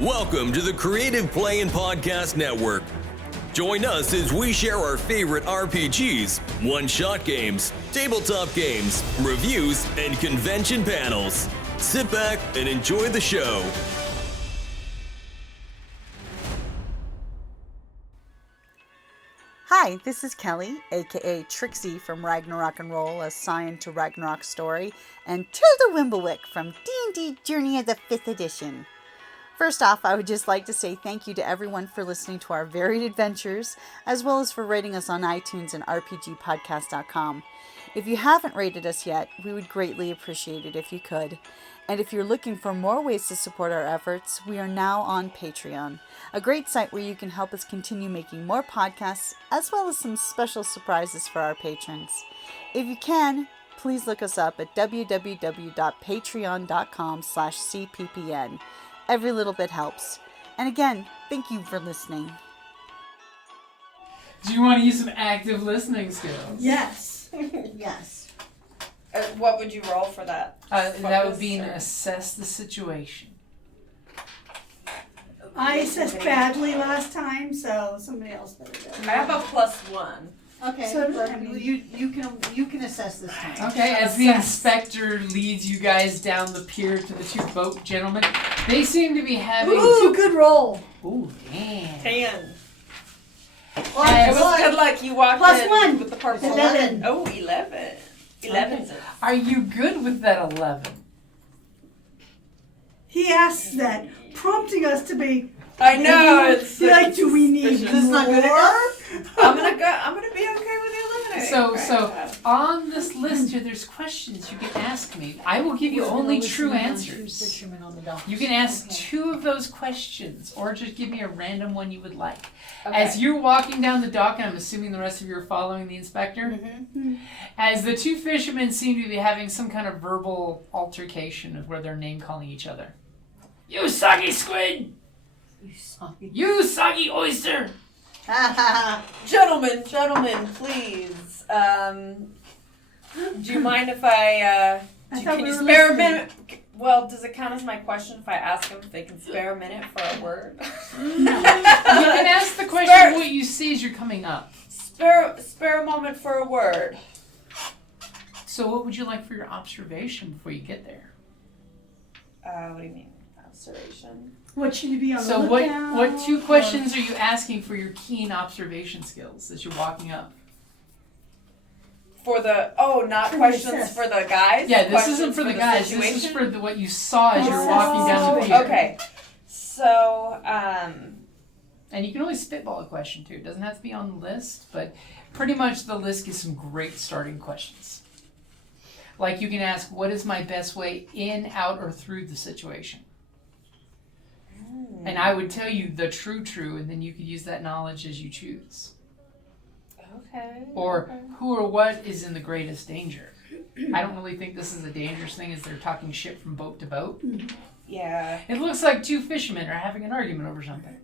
Welcome to the Creative Play and Podcast Network. Join us as we share our favorite RPGs, one-shot games, tabletop games, reviews, and convention panels. Sit back and enjoy the show. Hi, this is Kelly, aka Trixie from Ragnarok and Roll, assigned to Ragnarok Story, and Tilda Wimblewick from D&D Journey of the 5th Edition. First off, I would just like to say thank you to everyone for listening to our varied adventures, as well as for rating us on iTunes and rpgpodcast.com. If you haven't rated us yet, we would greatly appreciate it if you could. And if you're looking for more ways to support our efforts, we are now on Patreon, a great site where you can help us continue making more podcasts, as well as some special surprises for our patrons. If you can, please look us up at www.patreon.com/cppn. Every little bit helps. And again, thank you for listening. Do you want to use some active listening skills? Yes. Yes. What would you roll for that? That would be an assess the situation. I assessed badly last time, so somebody else better do it. I have a +1. Okay, So, you can assess this time. Okay, as the inspector leads you guys down the pier to the two boat gentlemen, they seem to be having... Ooh, good roll. Ooh, damn. 10. As- It was good luck. You walked in +1. with the purple. 11. Oh, 11. 11. Are you good with that 11? He asks that, prompting us to be. I know. It's Like, do we need This is not good more? enough? I'm gonna be okay with the eliminating. So on this list here, there's questions you can ask me. I will give you only true answers. You can ask 2 of those questions, or just give me a random one you would like. Okay. As you're walking down the dock, and I'm assuming the rest of you are following the inspector, as the 2 fishermen seem to be having some kind of verbal altercation of where they're name-calling each other. You soggy squid! You soggy oyster! Gentlemen, please. Do you mind if can you spare a minute? Well, does it count as my question if I ask them if they can spare a minute for a word? You can ask the question what you see as you're coming up. Spare a moment for a word. So what would you like for your observation before you get there? What do you mean? Observation. What should you be on So the lookout? what 2 questions are you asking for your keen observation skills as you're walking up? For the not For questions recess. for the guys. Yeah, this questions isn't for the guys. situation? This is for what you saw as you're Oh, walking down the pier. Okay. So And you can always spitball a question too. It doesn't have to be on the list, but pretty much the list gives some great starting questions. Like you can ask, what is my best way in, out, or through the situation? And I would tell you the true, and then you could use that knowledge as you choose. okay. Or who or what is in the greatest danger? I don't really think this is a dangerous thing as they're talking shit from boat to boat. Yeah. It looks like 2 fishermen are having an argument over something.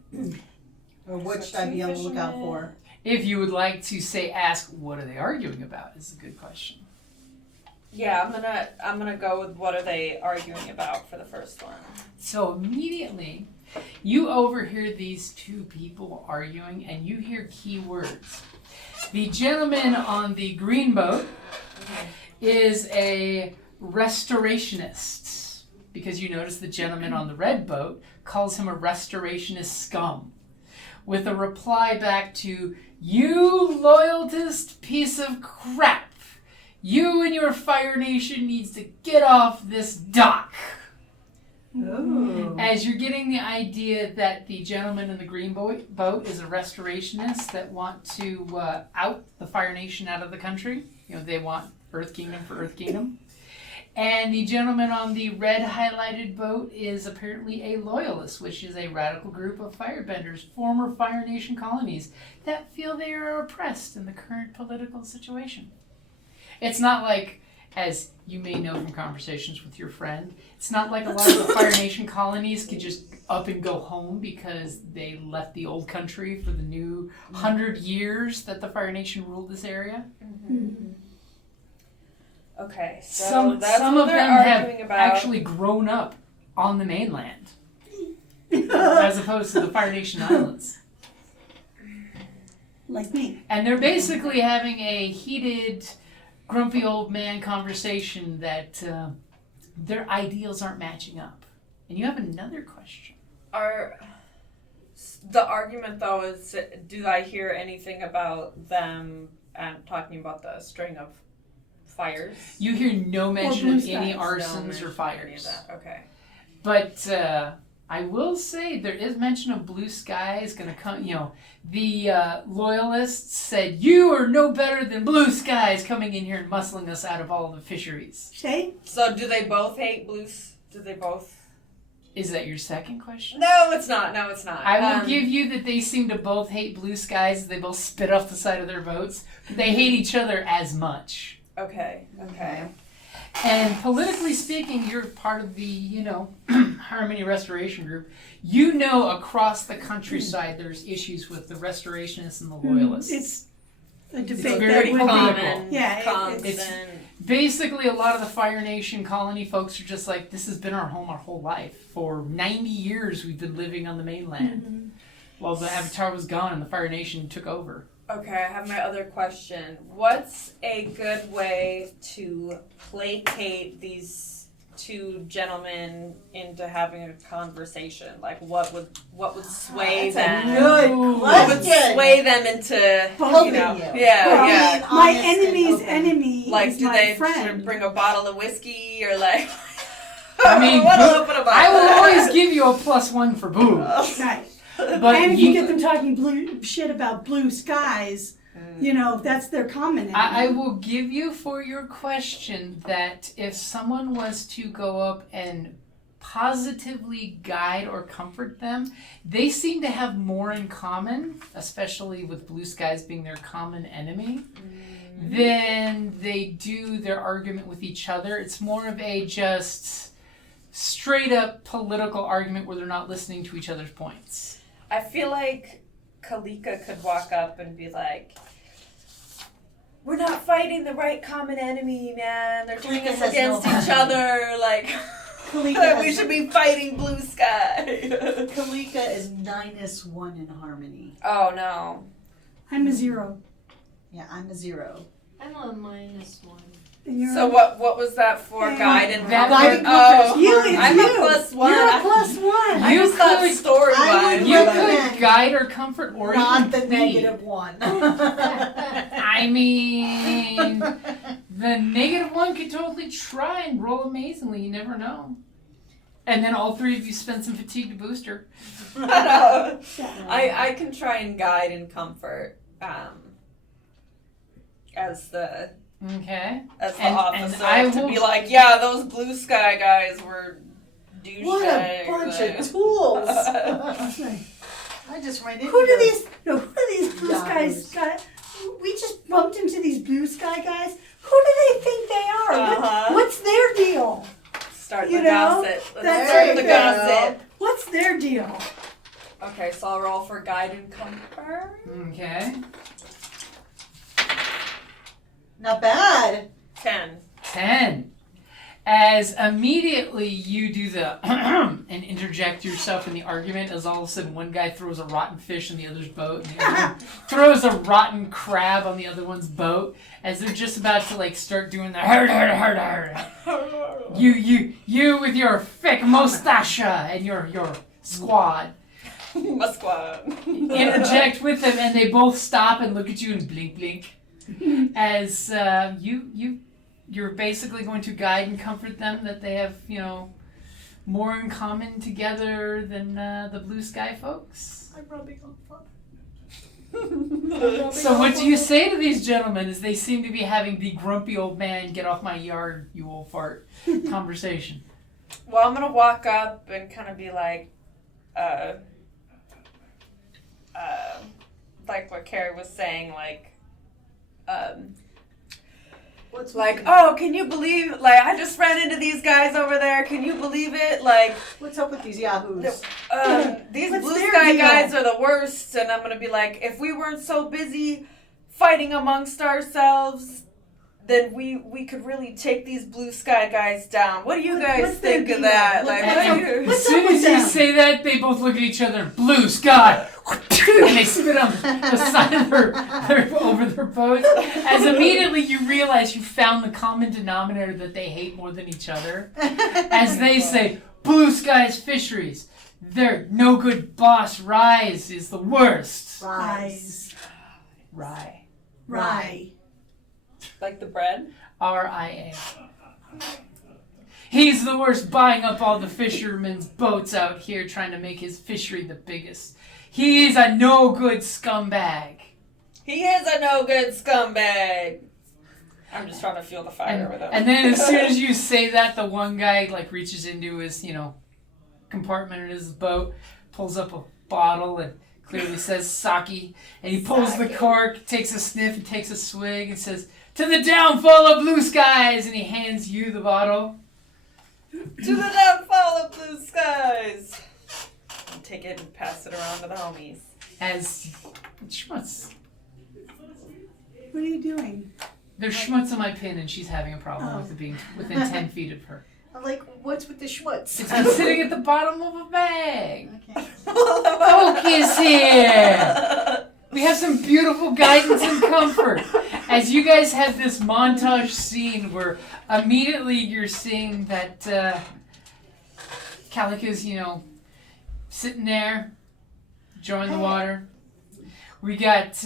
Or what should I be on the lookout for? If you would like to ask, what are they arguing about, is a good question. Yeah, I'm gonna go with what are they arguing about for the first one. So immediately, you overhear these 2 people arguing, and you hear key words. The gentleman on the green boat is a restorationist, because you notice the gentleman on the red boat calls him a restorationist scum, with a reply back to, you loyalist piece of crap. You and your Fire Nation needs to get off this dock. Ooh. As you're getting the idea that the gentleman in the green boat is a restorationist that want to out the Fire Nation out of the country. You know, they want Earth Kingdom for Earth Kingdom. And the gentleman on the red highlighted boat is apparently a loyalist, which is a radical group of firebenders, former Fire Nation colonies, that feel they are oppressed in the current political situation. It's not like, as you may know from conversations with your friend, it's not like a lot of the Fire Nation colonies could just up and go home because they left the old country for the new 100 years that the Fire Nation ruled this area. Mm-hmm. Okay, so that's some what of they're them have arguing about. actually grown up on the mainland. as opposed to the Fire Nation Islands. Like me. And they're basically having a heated, grumpy old man conversation that their ideals aren't matching up. And you have another question. The argument, though, is, do I hear anything about them talking about the string of fires? You hear no mention blue of any skies. arsons No or mention of fires. any of that. Okay. But I will say there is mention of blue skies going to come. The loyalists said, you are no better than blue skies coming in here and muscling us out of all the fisheries. Shay? So do they both hate blues? Do they both? Is that your second question? No, it's not. No, it's not. I will give you that they seem to both hate blue skies. They both spit off the side of their boats. But they hate each other as much. Okay. And politically speaking, you're part of the, Harmony Restoration Group. You know across the countryside there's issues with the restorationists and the loyalists. It's a debate. It's very that would be- common. Yeah, It's basically a lot of the Fire Nation colony folks are just like, this has been our home our whole life. For 90 years we've been living on the mainland. While the Avatar was gone and the Fire Nation took over. Okay, I have my other question. What's a good way to placate these two gentlemen into having a conversation? Like, what would sway them? What would sway them into Helping you. Yeah. My enemy's enemy Like, is do my they friend. bring a bottle of whiskey or like? I mean, What'll open a bottle? I will always give you a +1 for booze. Right. But And if you get them talking shit about blue skies, that's their common enemy. I will give you for your question that if someone was to go up and positively guide or comfort them, they seem to have more in common, especially with blue skies being their common enemy, than they do their argument with each other. It's more of a just straight up political argument where they're not listening to each other's points. I feel like Kalika could walk up and be like, we're not fighting the right common enemy, man. They're turning us against each other. Like, we should be fighting blue sky. Kalika is -1 in harmony. Oh, no. I'm a 0. Yeah, I'm a 0. I'm a -1. And you're So what was that for? Yeah. Guide and That- comfort? Guide and You, it's I'm you. a +1. You're a +1. I just thought could- story-wise. You recommend could guide or comfort or Not even the plead. -1. I mean, the -1 could totally try and roll amazingly. You never know. And then all three of you spend some fatigue to booster. I can try and guide and comfort as the Okay. officer I to will- be like, yeah, those blue sky guys were douchebags. What a bunch of tools! I just ran into Who do those. these blue Yahoos. skies got? We just bumped into these blue sky guys. Who do they think they are? Uh-huh. What's their deal? Start You the know, gossip. that's Let's start right, the girl. gossip. What's their deal? Okay, so I'll roll for guide and comfort. Okay. Not bad. 10. As immediately you do the and interject yourself in the argument, as all of a sudden one guy throws a rotten fish in the other's boat, and the other one throws a rotten crab on the other one's boat, as they're just about to start doing the herd. You with your thick mustache and your squad My squad. interject with them, and they both stop and look at you and blink, as you're basically going to guide and comfort them that they have more in common together than the blue sky folks. I'm rubbing on fun. So what do you say to these gentlemen as they seem to be having the grumpy old man get off my yard, you old fart conversation? Well, I'm gonna walk up and kind of be like what Carrie was saying, What's oh, can you believe, I just ran into these guys over there, can you believe it? What's up with these yahoos? These What's blue their sky deal? guys are the worst, and I'm gonna be like, if we weren't so busy fighting amongst ourselves, then we could really take these blue sky guys down. What do you guys what's their think of deal? that? What- Like, what's what up- do you? As what's soon up with as you them? say that, they both look at each other. Blue sky, and they spit on the side of their over their boats. As immediately you realize you found the common denominator that they hate more than each other. As they say, blue skies fisheries. Their no good boss Rise is the worst. Rise. Rye. Rye. Like the bread? RIA. He's the worst, buying up all the fishermen's boats out here, trying to make his fishery the biggest. He's a no good scumbag. He is a no good scumbag. I'm just trying to feel the fire with him. And then as soon as you say that, the one guy like reaches into his, compartment in his boat, pulls up a bottle and clearly says sake, and he pulls the cork, takes a sniff and takes a swig and says, "To the downfall of blue skies," and he hands you the bottle. To the downfall of blue skies. I'll take it and pass it around to the homies. As Schmutz. What are you doing? There's Schmutz on my pin and she's having a problem with it being within 10 feet of her. I'm like, what's with the schmutz? It's been sitting at the bottom of a bag. Okay. Focus here! We have some beautiful guidance and comfort. As you guys have this montage scene where immediately you're seeing that Calico's, sitting there, enjoying the water. We got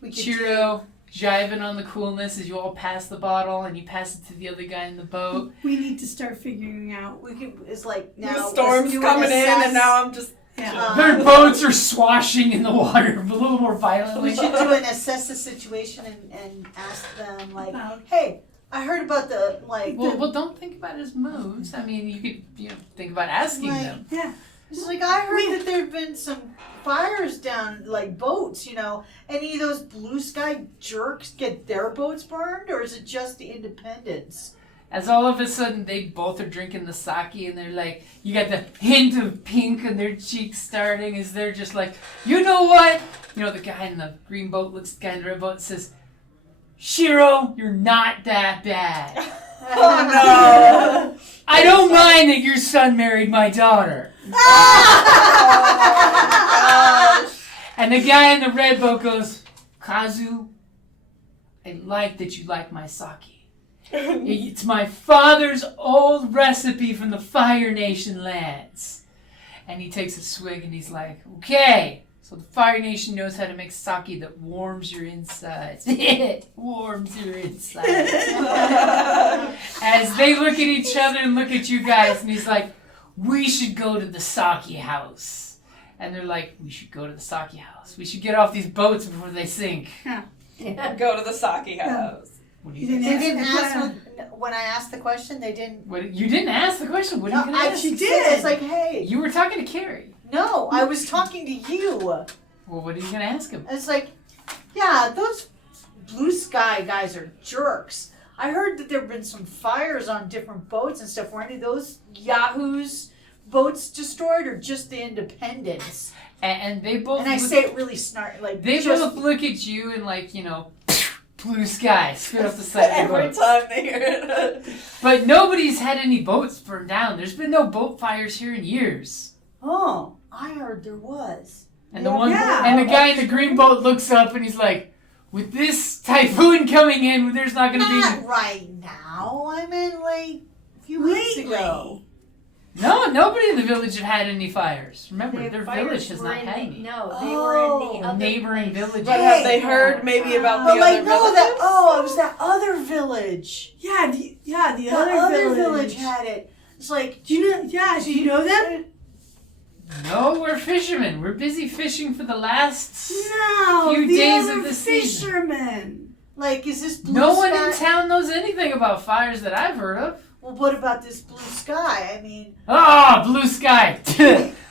We could Chiro jiving on the coolness as you all pass the bottle and you pass it to the other guy in the boat. We need to start figuring out. We could. It's like now. The let's storm's do an coming in assess- and now I'm just... Yeah. Their boats are swashing in the water a little more violently. We should do an assess the situation and ask them like, About- hey, I heard about the like. Well, don't think about his moves. I mean, you could, think about asking Like- them. Yeah. It's like I heard that there've been some fires down like boats. Any of those blue sky jerks get their boats burned, or is it just the Independents? As all of a sudden they both are drinking the sake and they're like, you got the hint of pink on their cheeks starting as they're just like, you know what? The guy in the green boat looks at the guy in the red boat and says, Shiro, you're not that bad. Oh no! I don't mind that your son married my daughter. And the guy in the red boat goes, Kazu, I like that you like my sake. It's my father's old recipe from the Fire Nation lands. And he takes a swig and he's like, okay, so the Fire Nation knows how to make sake that warms your insides. It warms your insides. As they look at each other and look at you guys, and he's like, we should go to the sake house. And they're like, we should go to the sake house. We should get off these boats before they sink. Go to the sake house. What do You you didn't think? They didn't Answer the ask question. when I asked the question. They didn't. What, you didn't ask the question. What are you No, going to I ask? She did. It's like, hey, You were talking to Carrie. no, I was talking to you. Well, what are you going to ask him? It's like, yeah, those blue sky guys are jerks. I heard that there have been some fires on different boats and stuff. Were any of those Yahoo's boats destroyed, or just the Independents? And they both And I look, say it really snarky, like they just, both look at you and like, blue sky, spit up the side of the Every boat. time they hear it. But nobody's had any boats burned down. There's been no boat fires here in years. oh, I heard there was. And the one Yeah. and the guy in the green boat looks up and he's like, with this typhoon coming in, there's not going to be Not right now. I meant like a few weeks Lately. ago. No, nobody in the village have had any fires. Remember, The their fires village has were not in had the- any. No, they were in Oh. the other Neighboring place. villages. But have they heard maybe about the But like, other no, villages? it was that other village. Yeah, the The other village had it. It's like, Do you know? Yeah, do you know them? No, we're fishermen. We're busy fishing for the last... No, Few the days other of the season. fishermen. like, is this blue No sky? one in town knows anything about fires that I've heard of. Well, what about this blue sky? I mean, Ah, blue sky.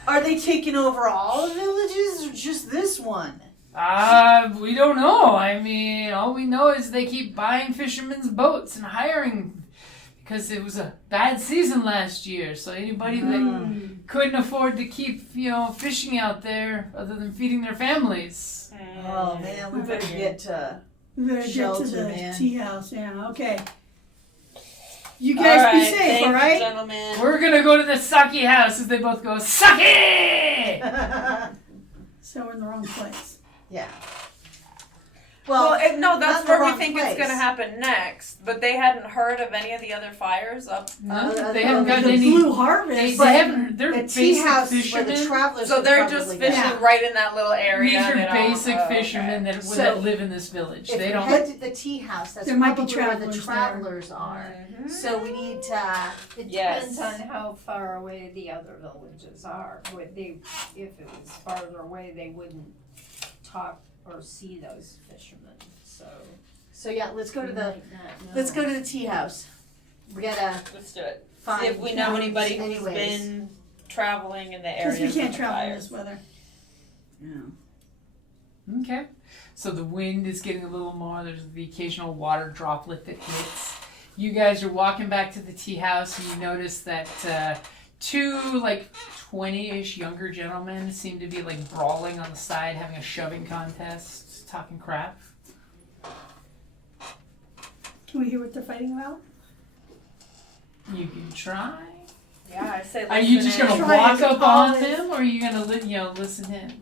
are they taking over all the villages or just this one? We don't know. I mean, all we know is they keep buying fishermen's boats and hiring because it was a bad season last year. So anybody that couldn't afford to keep, fishing out there other than feeding their families. Oh man, we better get We better get to Shelter, the man. tea house. Yeah, okay. You guys be safe, thank all you, right? gentlemen. We're gonna go to the sake house as they both go, sake! So we're in the wrong place. Yeah. Well, not that's in the where we wrong think place. it's going to happen next. But they hadn't heard of any of the other fires up. No, the- they haven't the gotten The any. Blue They, Harvest. they haven't. They're The tea basic house fishermen. where the travelers So would they're probably just go. fishing Yeah. right in that little area. These are they don't- basic oh, okay. fishermen that So, live in this village. If They we don't. head to the tea house, that's There might be probably where the travelers there. travelers are. Mhm. So we need to. It Yes. depends on how far away the other villages are. If it was farther away, they wouldn't talk or see those fishermen. So yeah, let's go to the. Might not know. Let's go to the tea house. We gotta Let's do it. find. See if we know anybody who's anyways. been traveling in the area. Because we can't travel in this weather. Yeah. Okay. So the wind is getting a little more. There's the occasional water droplet that hits. You guys are walking back to the tea house, and you notice that two 20-ish younger gentlemen seem to be brawling on the side, having a shoving contest, talking crap. Can we hear what they're fighting about? You can try. Yeah, I say. Are you just listen gonna in. Try walk it. up on them, or are you gonna listen in?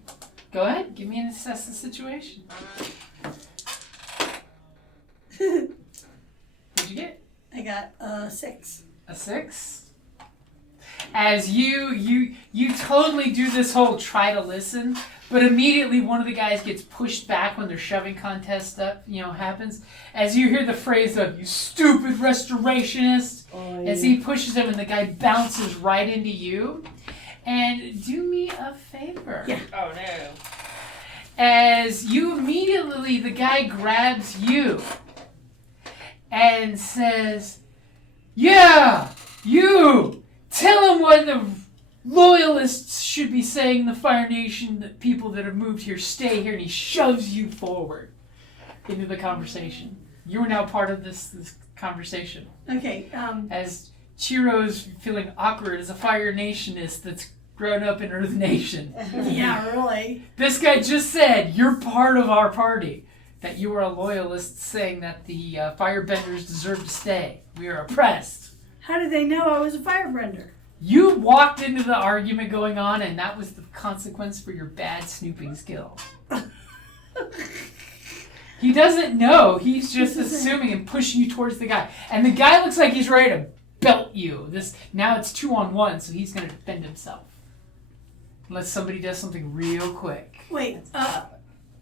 Go ahead, give me an assess the situation. What'd you get? I got 6. A 6? As you totally do this whole try to listen, but immediately one of the guys gets pushed back when their shoving contest happens. As you hear the phrase of "you stupid restorationist," as he pushes him and the guy bounces right into you. And do me a favor. Yeah. Oh no. As you immediately, the guy grabs you and says, "Yeah, you! Tell him what the loyalists should be saying, the Fire Nation, the people that have moved here stay here," and he shoves you forward into the conversation. You are now part of this conversation. Okay, As Chiro's feeling awkward as a Fire Nationist that's grown up in Earth Nation. yeah, really. This guy just said, "You're part of our party." That you are a loyalist saying that the firebenders deserve to stay. We are oppressed. How did they know I was a firebender? You walked into the argument going on, and that was the consequence for your bad snooping skills. He doesn't know. He's just assuming and pushing you towards the guy. And the guy looks like he's ready to belt you. Now it's 2-on-1, so he's going to defend himself. Unless somebody does something real quick. Wait,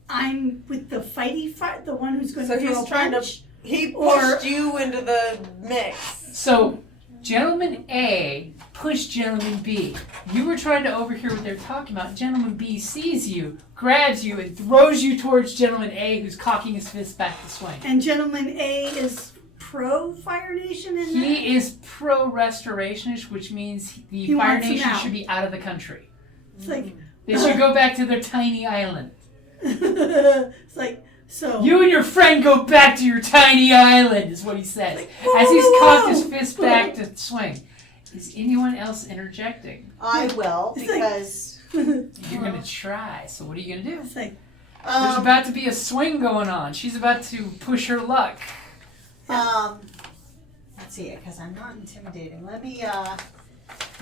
I'm with the the one who's going So to throw he's a trying to. punch? He Or- pushed you into the mix. So, Gentleman A pushed Gentleman B. You were trying to overhear what they're talking about. Gentleman B sees you, grabs you, and throws you towards Gentleman A, who's cocking his fist back to swing. And Gentleman A is pro-Fire Nation in that? He is pro-restorationist, which means the He Fire wants him Nation out. should be out of the country. It's like, They should go back to their tiny island. it's like, so. You and your friend go back to your tiny island, is what he says. As he's cocked his fist back to swing. Is anyone else interjecting? I will It's like- because You're going to try. So what are you going to do? It's like, There's about to be a swing going on. She's about to push her luck. let's see, because I'm not intimidating. Let me.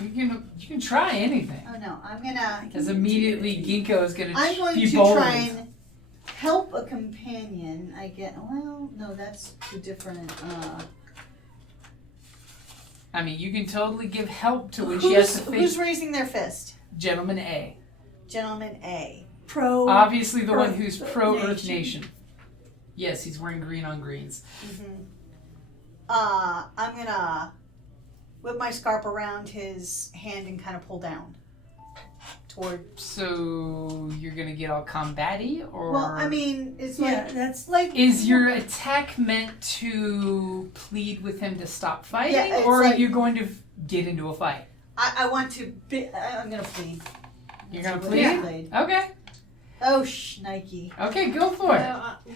You can try anything. Oh no, I'm gonna. As immediately Ginkgo is going I'm going be to bold. try and help a companion. No, that's the different. I mean, you can totally give help to when she has to Who's face raising their fist? Gentleman A. Gentleman A. pro. Obviously the one Earth who's pro-Earth Nation. Nation. Yes, he's wearing green on greens. I'm gonna whip my scarf around his hand and kind of pull down toward. So you're going to get all combat-y, or... Well, I mean, it's Yeah, like that's like. Is your attack meant to plead with him to stop fighting, Yeah, it's or like- are you going to get into a fight? I want to. I'm gonna plead. You're going to That's what plead? I Okay. Oh, Nike. Okay, go for it.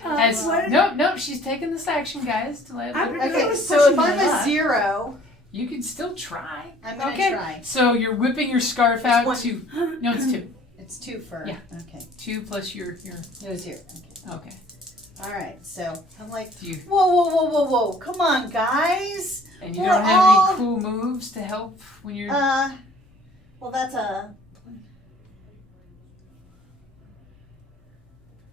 As, what- nope, she's taking this action, guys. To let I'm- let her- Okay, was so pushing if I'm my a luck. 0, You can still try. I'm gonna Okay. try. So you're whipping your scarf It's out one. to... No, it's 2. It's 2 for. Yeah. Okay. 2 plus your... No 0. Okay. Okay. All right, so I'm like, Do you, whoa, come on, guys. and you We're don't have all- any cool moves to help when you're. Well, that's a.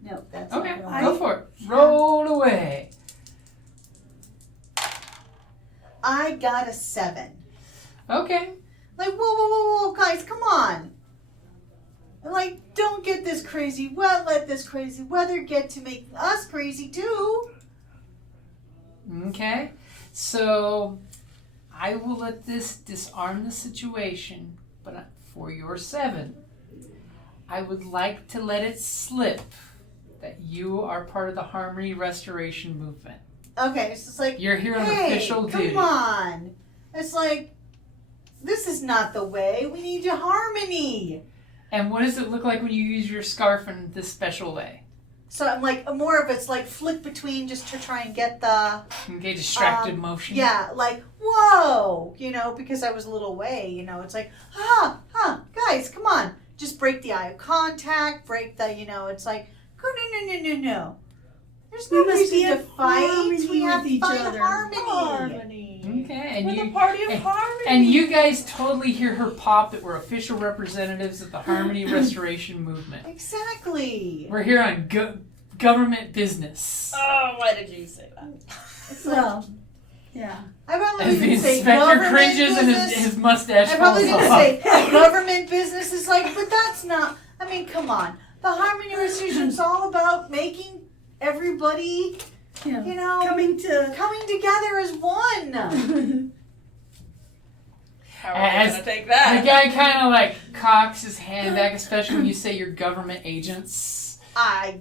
No, that's Okay, not go for it. Roll away. I got a 7. Okay. Like, whoa, guys, come on. Like, don't get this crazy. Well, let this crazy weather get to make us crazy too. Okay. So I will let this disarm the situation, but for your 7, I would like to let it slip that you are part of the Harmony Restoration Movement. Okay, it's just like, You're here on hey, official duty. come on. It's like, this is not the way. We need your harmony. And what does it look like when you use your scarf in this special way? So I'm like, more of it's like flick between just to try and get the, Okay, distracted motion. yeah, like, whoa, because I was a little away, it's like, guys, come on. Just break the eye of contact, break the, it's like, no. There's no We must reason be to in fight. harmony We have with to each find other. harmony. Okay, and We're you the party of and- harmony. And you guys totally hear her pop that we're official representatives of the Harmony Restoration Movement. Exactly. We're here on government business. Oh, why did you say that? It's like, Well, yeah. I probably As the didn't say inspector government cringes and business. his mustache I probably falls didn't off. say government business. Is like, but that's not. I mean, come on. The harmony restoration is all about making everybody, Yeah. Coming to. coming together as one. How are we As gonna take The that? guy kind of like cocks his hand back, especially when you say you're government agents. I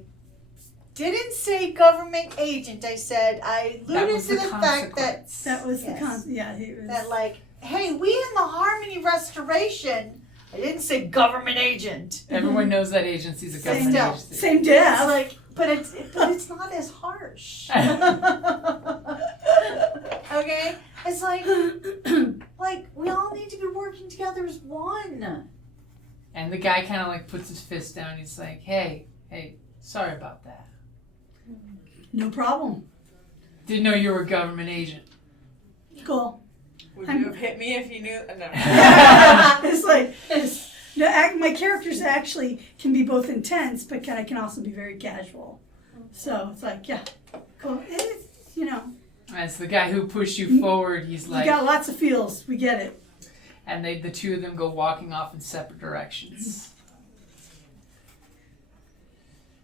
didn't say government agent. I said I That alluded was to the the fact that consequence. That was Yes. Yeah, he was. that like, hey, we in the harmony restoration. I didn't say government agent. Everyone knows that agency's a government Still. agency. Same It's death. like, but it's not as harsh. Okay, it's like we all need to be working together as one. And the guy kind of like puts his fist down. He's like, hey, sorry about that. No problem. Didn't know you were a government agent. Cool. Would you have hit me if you knew? No. It's like my characters actually can be both intense, but I can also be very casual. So it's like, yeah, cool. It's, As the guy who pushed you forward, he's we like, got lots of feels. We get it. and the two of them go walking off in separate directions.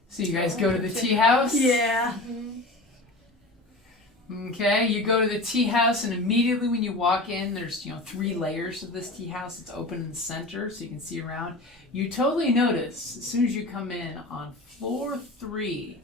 So you guys go to the tea house? Yeah. Okay, you go to the tea house, and immediately when you walk in, there's 3 layers of this tea house. It's open in the center, so you can see around. You totally notice as soon as you come in on floor 3,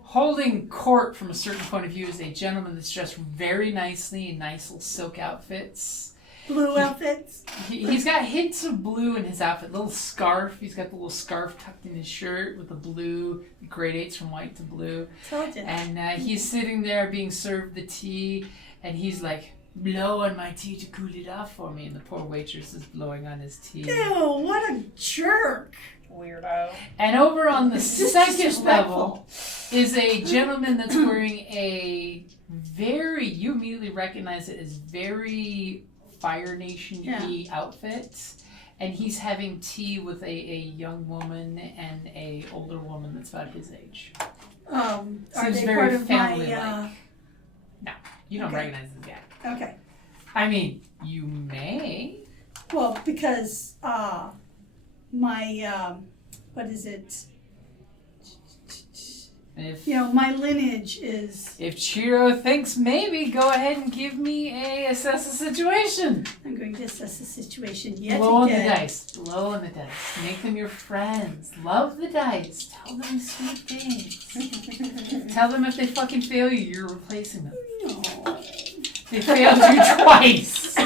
holding court from a certain point of view, is a gentleman that's dressed very nicely in nice little silk outfits. Blue outfits. He's got hints of blue in his outfit. Little scarf. He's got the little scarf tucked in his shirt with the blue gradates from white to blue. Intelligent. And he's sitting there being served the tea, and he's like, blow on my tea to cool it off for me. And the poor waitress is blowing on his tea. Ew, what a jerk. Weirdo. And over on the It's just second disrespectful. level is a gentleman that's wearing a you immediately recognize it as very Fire Nation-y outfit. And he's having tea with a young woman and a older woman that's about his age. Are Seems they very part of family-like. my? No, you don't Okay. recognize this guy. Okay. I mean, you may. Well, because my what is it? If My lineage is. if Chiro thinks maybe, go ahead and give me a assess the situation. I'm going to assess the situation yet Blow on the again. dice. Blow on the dice. Make them your friends. Love the dice. Tell them sweet things. Tell them if they fucking fail you, you're replacing them. No. They failed you twice.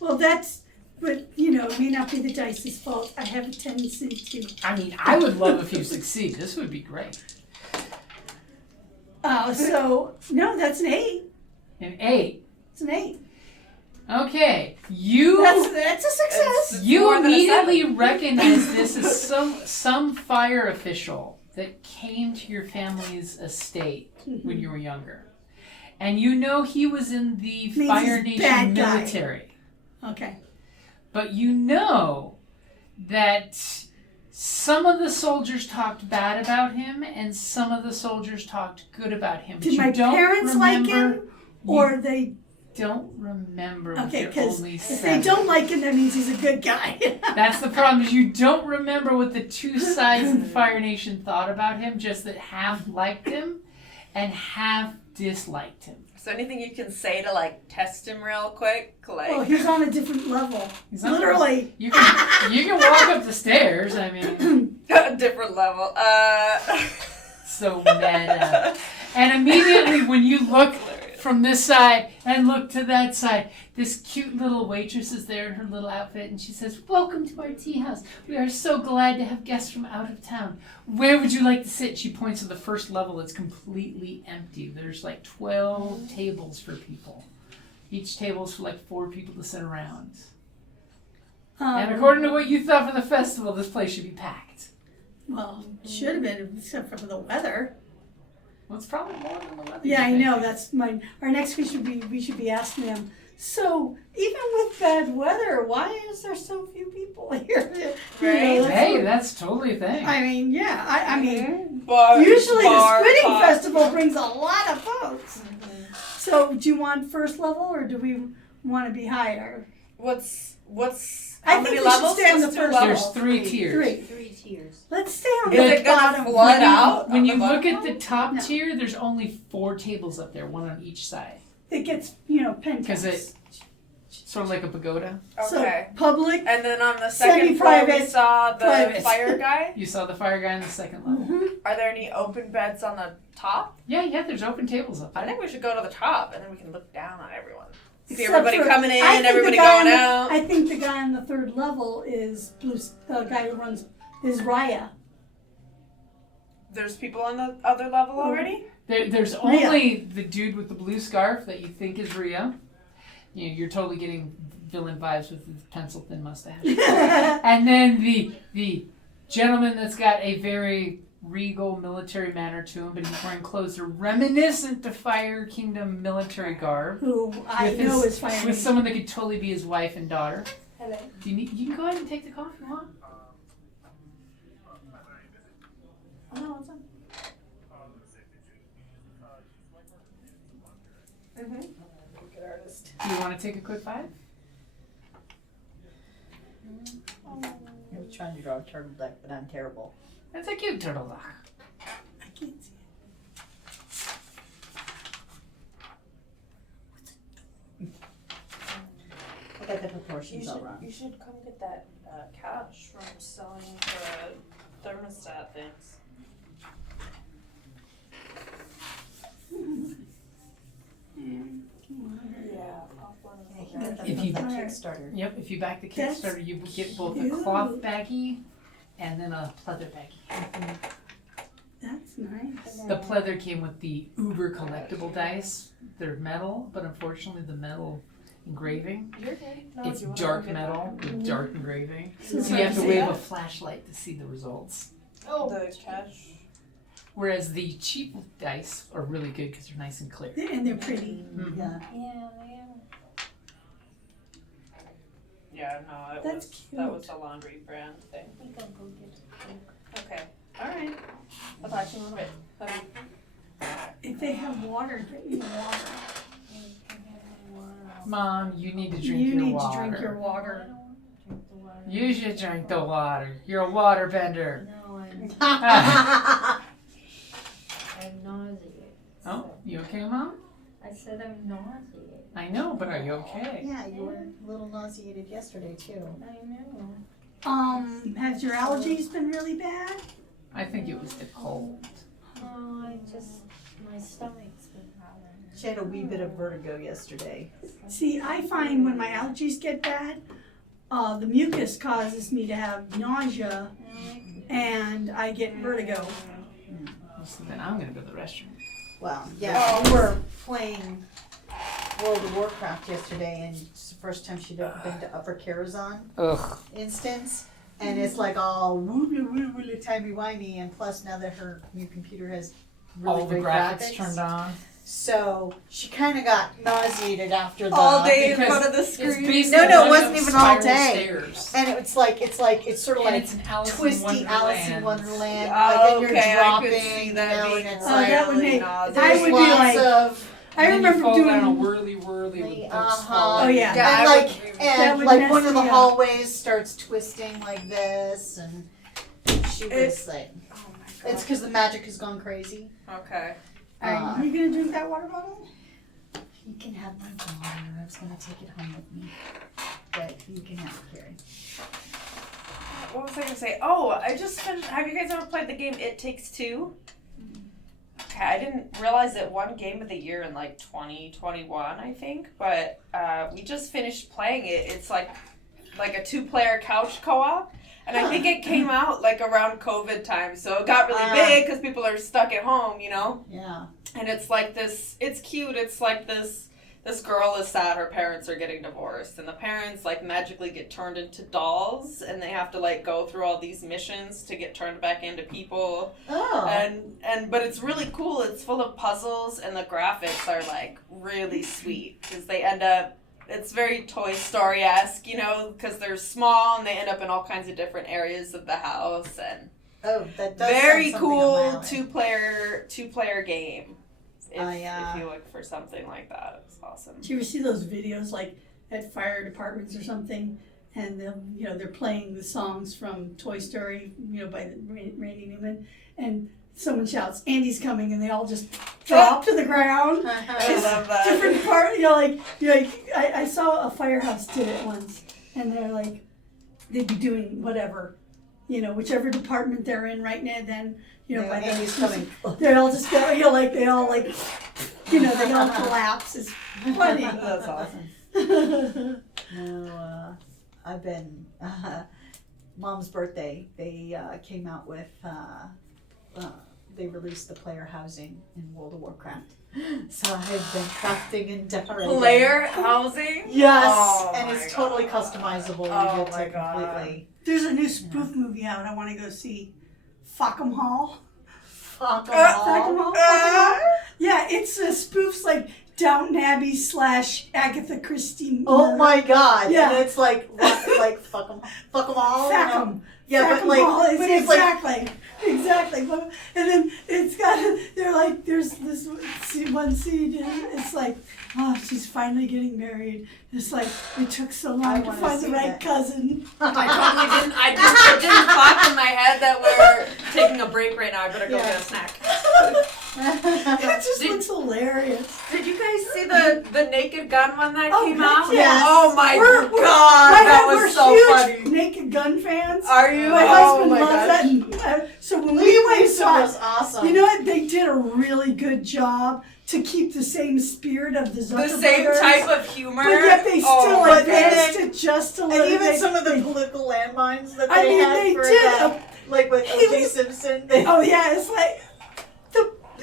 Well, that's. But it may not be the dice's fault. I have a tendency to. I mean, I would love if you succeed. This would be great. So no, that's an 8. An 8. It's an 8. Okay. You That's a success. It's you more than a immediately 7. recognize this as some fire official that came to your family's estate when you were younger. And you know he was in the Means Fire he's Nation bad guy. military. Okay. But you know that some of the soldiers talked bad about him and some of the soldiers talked good about him. But Did you my don't parents like him? Or they... Don't remember. Okay, with your because only if seven. they don't like him, that means he's a good guy. That's the problem, is you don't remember what the two sides of the Fire Nation thought about him, just that half liked him and half disliked him. Is there anything you can say to like test him real quick? Like, Well, he's on a different level. He's on Literally. You can walk up the stairs, I mean, a different level. so meta. And immediately when you look from this side and look to that side, this cute little waitress is there in her little outfit, and she says, "Welcome to our tea house. We are so glad to have guests from out of town. Where would you like to sit?" She points to the first level that's completely empty. There's like 12 tables for people. Each table is for like 4 people to sit around. And according to what you thought for the festival, this place should be packed. Well, it should have been, except for the weather. Well, it's probably more than the weather. Yeah, I you know. think. That's my. Our next we should be asking them. So even with bad weather, why is there so few people here? Right. Hey, that's totally a thing. I mean, yeah. I mean, Bar, usually the Squidding pop. Festival brings a lot of folks. So do you want first level or do we want to be higher? What's I how think many we should levels? stay on Just the two first levels? There's 3 tiers. 3 tiers. Let's stay on Is the it gonna bottom. flood out? When on you the look bottom? at the top No. tier, there's only 4 tables up there, one on each side. It gets, penthouse. Because it's sort of like a pagoda. Okay. So public. And then on the second floor, we Semi-private, saw the private. fire guy. You saw the fire guy on the second level. Mhm. Are there any open beds on the top? Yeah, there's open tables up I there. think we should go to the top, and then we can look down on everyone. See Except everybody for- coming I in, think everybody the guy going on the- out. I think the guy on the third level is the guy who runs is Raya. There's people on the other level already? There's only the dude with the blue scarf that you think is Rio. You're totally getting villain vibes with his pencil thin mustache. And then the gentleman that's got a very regal military manner to him, but he's wearing clothes that are reminiscent to Fire Kingdom military garb. Who I With know his- is firing. With someone that could totally be his wife and daughter. Hello. You can go ahead and take the call if you want. Oh, no, what's up? Good artist. Do you want to take a quick 5? I was trying to draw a turtle duck, but I'm terrible. That's a cute turtle dog. I can't see it. I got the proportions all wrong. You should come get that cash from selling the thermostat things. Yeah, pop one of I those. can get them If from you- the Kickstarter. Yep, if you back the That's Kickstarter, you get both a cute. cloth baggie and then a pleather baggie. That's nice. The pleather came with the uber collectible dice. They're metal, but unfortunately the metal engraving, You're good. No, it's do you wanna dark go get metal with dark engraving. So So you have to see wave that? a flashlight to see the results. the cash? Whereas the cheap dice are really good because they're nice and clear. And they're pretty. Mhm. Yeah. Yeah, Yeah, no, That's that cute. was a laundry brand thing. we can go get a Coke. Okay, all right. I'll talk to you in a little bit. Love you. If they have water, get me water. We can have my water. Mom, you need to drink You your need water. to drink your I water. don't want to drink the water. You should drink the water. You're a water bender. No, I'm nauseated. Oh, you okay, Mom? I said I'm nauseated. I know, but are you okay? Yeah, you were a little nauseated yesterday too. I know. Has your allergies been really bad? I think it was the cold. Oh, my stomach's been bothering me. She had a wee bit of vertigo yesterday. See, I find when my allergies get bad, the mucus causes me to have nausea and I get vertigo. So then I'm gonna go to the restroom. Well, yeah, we were playing World of Warcraft yesterday, and it's the first time she'd ever been to Upper Karazhan Ugh. instance. and it's like all woo timey-wimey, and plus now that her new computer has really All the great graphics turned on. so she kind of got nauseated after the All day in Because front of the It's screen. basically No, it running wasn't up even all spiral day. Stairs. and it's sort of And like it's an Alice in twisty Alice in Wonderland. Wonderland, Oh, like, and you're okay, I dropping, could see that you know, being and it's Oh, like that would really make- nauseous. I there's would be lots like- of I Then remember you fall down a doing. whirly with books Uh-huh. falling. Oh, yeah. Yeah, and I like would- that and would like mess one of the me up. hallways starts twisting like this, and she was like, Oh my it's because the magic has gone crazy. Okay. Are you gonna drink that water bottle? You can have my water. I was gonna take it home with me, but you can have it, Carrie. What was I gonna say? Oh, I just finished. Have you guys ever played the game It Takes Two? Okay, I didn't realize it won Game of the Year in like 2021, I think. But we just finished playing it. It's like a 2-player couch co-op, and I think it came out like around COVID time, so it got really big because people are stuck at home, you know. Yeah. And it's like this. It's cute. It's like this. This girl is sad her parents are getting divorced, and the parents like magically get turned into dolls, and they have to like go through all these missions to get turned back into people. Oh. And but it's really cool. It's full of puzzles, and the graphics are like really sweet because they end up. It's very Toy Story-esque, you know, because they're small and they end up in all kinds of different areas of the house, and Oh, that does very sound something up my cool alley. two-player game. If I, you look for something like that, it's awesome. Do you ever see those videos like at fire departments or something, and they're playing the songs from Toy Story, by Randy Newman, and someone shouts, "Andy's coming," and they all just drop to the ground. I love that. Different part, I saw a firehouse did it once, and they're like, they'd be doing whatever, whichever department they're in right now. Then by the Andy's coming. they all just go, they all collapse. It's funny. That's awesome. No, I've been Mom's birthday. They came out with they released the player housing in World of Warcraft. So I've been crafting and decorating. Player housing? Yes, Oh and my it's totally God. customizable. Oh You get my to God. completely. There's a new spoof movie out. I want to go see. Fuckum Hall. Fuck 'em Fuckum all. Hall. Fuckum Hall. Yeah, it's spoofs like Downton Abbey / Agatha Christie. Oh my God! Yeah. And it's like fuck 'em all. you know? Fackum. Yeah, but like, Hall is but it's like exactly. And then it's got, they're like, there's this one scene, and it's like, oh, she's finally getting married. It's like, it took so I long to wanna find the see right that. cousin. I totally didn't. It didn't pop in my head that we're taking a break right now. I better go get a snack. It just looks hilarious. Did you guys see the Naked Gun one that Oh, came heck out? yes. Oh my We're- God, that we're was so huge funny. Naked Gun fans. Are you? My Oh husband my loves gosh. that. And, so when we Liam went Neeson saw was awesome. you know what? They did a really good job to keep the same spirit of the Zucker The same brothers, type of humor. but yet they Oh still my advanced God. it just a And little. even They- some of the they- political landmines that I they mean, had they for did that, like with It O.J. was- Simpson. Oh yeah, it's like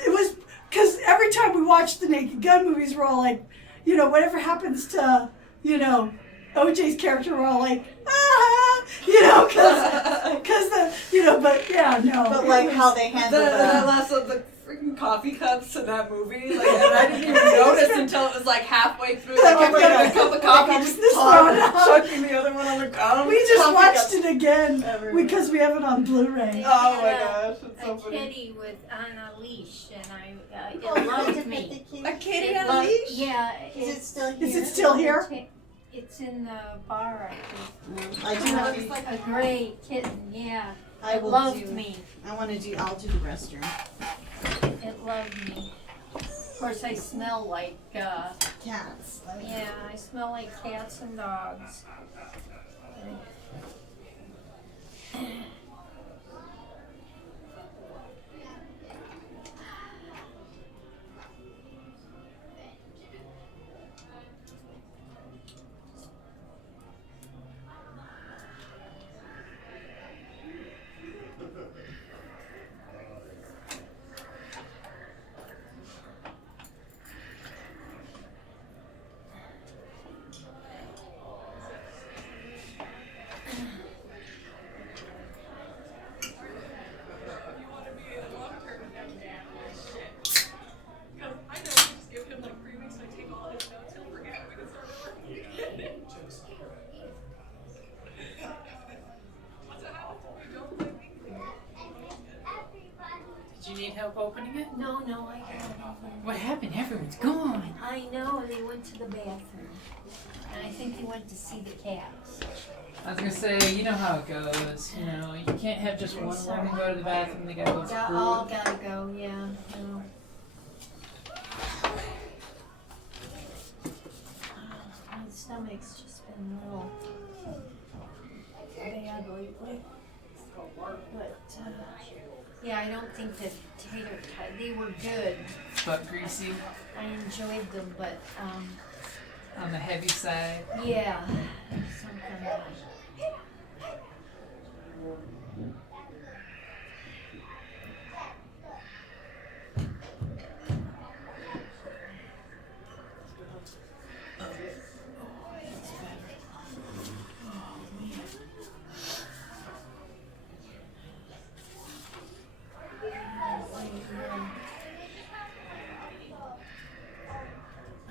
it was because every time we watch the Naked Gun movies, we're all like, whatever happens to OJ's character, we're all like, because but yeah, no. But it like was- how they handled The last of the freaking coffee cups in that movie, like, and I didn't even notice until it was like halfway through. Like, Oh I'm my getting God. a cup of coffee, Like, just this tossing- one. chucking the other one on the ground. we just Coffee watched cups it again everywhere. because we have it on Blu-ray. Oh my gosh, it's so A funny. kitty on a leash, and it loved me. A kitty It on a loved- leash? Yeah. Is it still here? Is it still here? It's in the bar, I think. I do It have looks like a gray kitten, yeah. I It will loved do. me. I'll do the restroom. It loved me. Of course, I smell like, Cats. yeah, I smell like cats and dogs. help opening it? No, I can't open What happened? Everyone's gone. it. I know, they went to the bathroom. And I think they went to see the cats. I was gonna say, you know how it goes. You know, you can't have just one woman go to the bathroom. They gotta go to They school. all gotta go, yeah. No. My stomach's just been a little bad lately. But, yeah, I don't think the tater tot, they were good. But greasy I enjoyed them, but, on the heavy side. yeah. Something.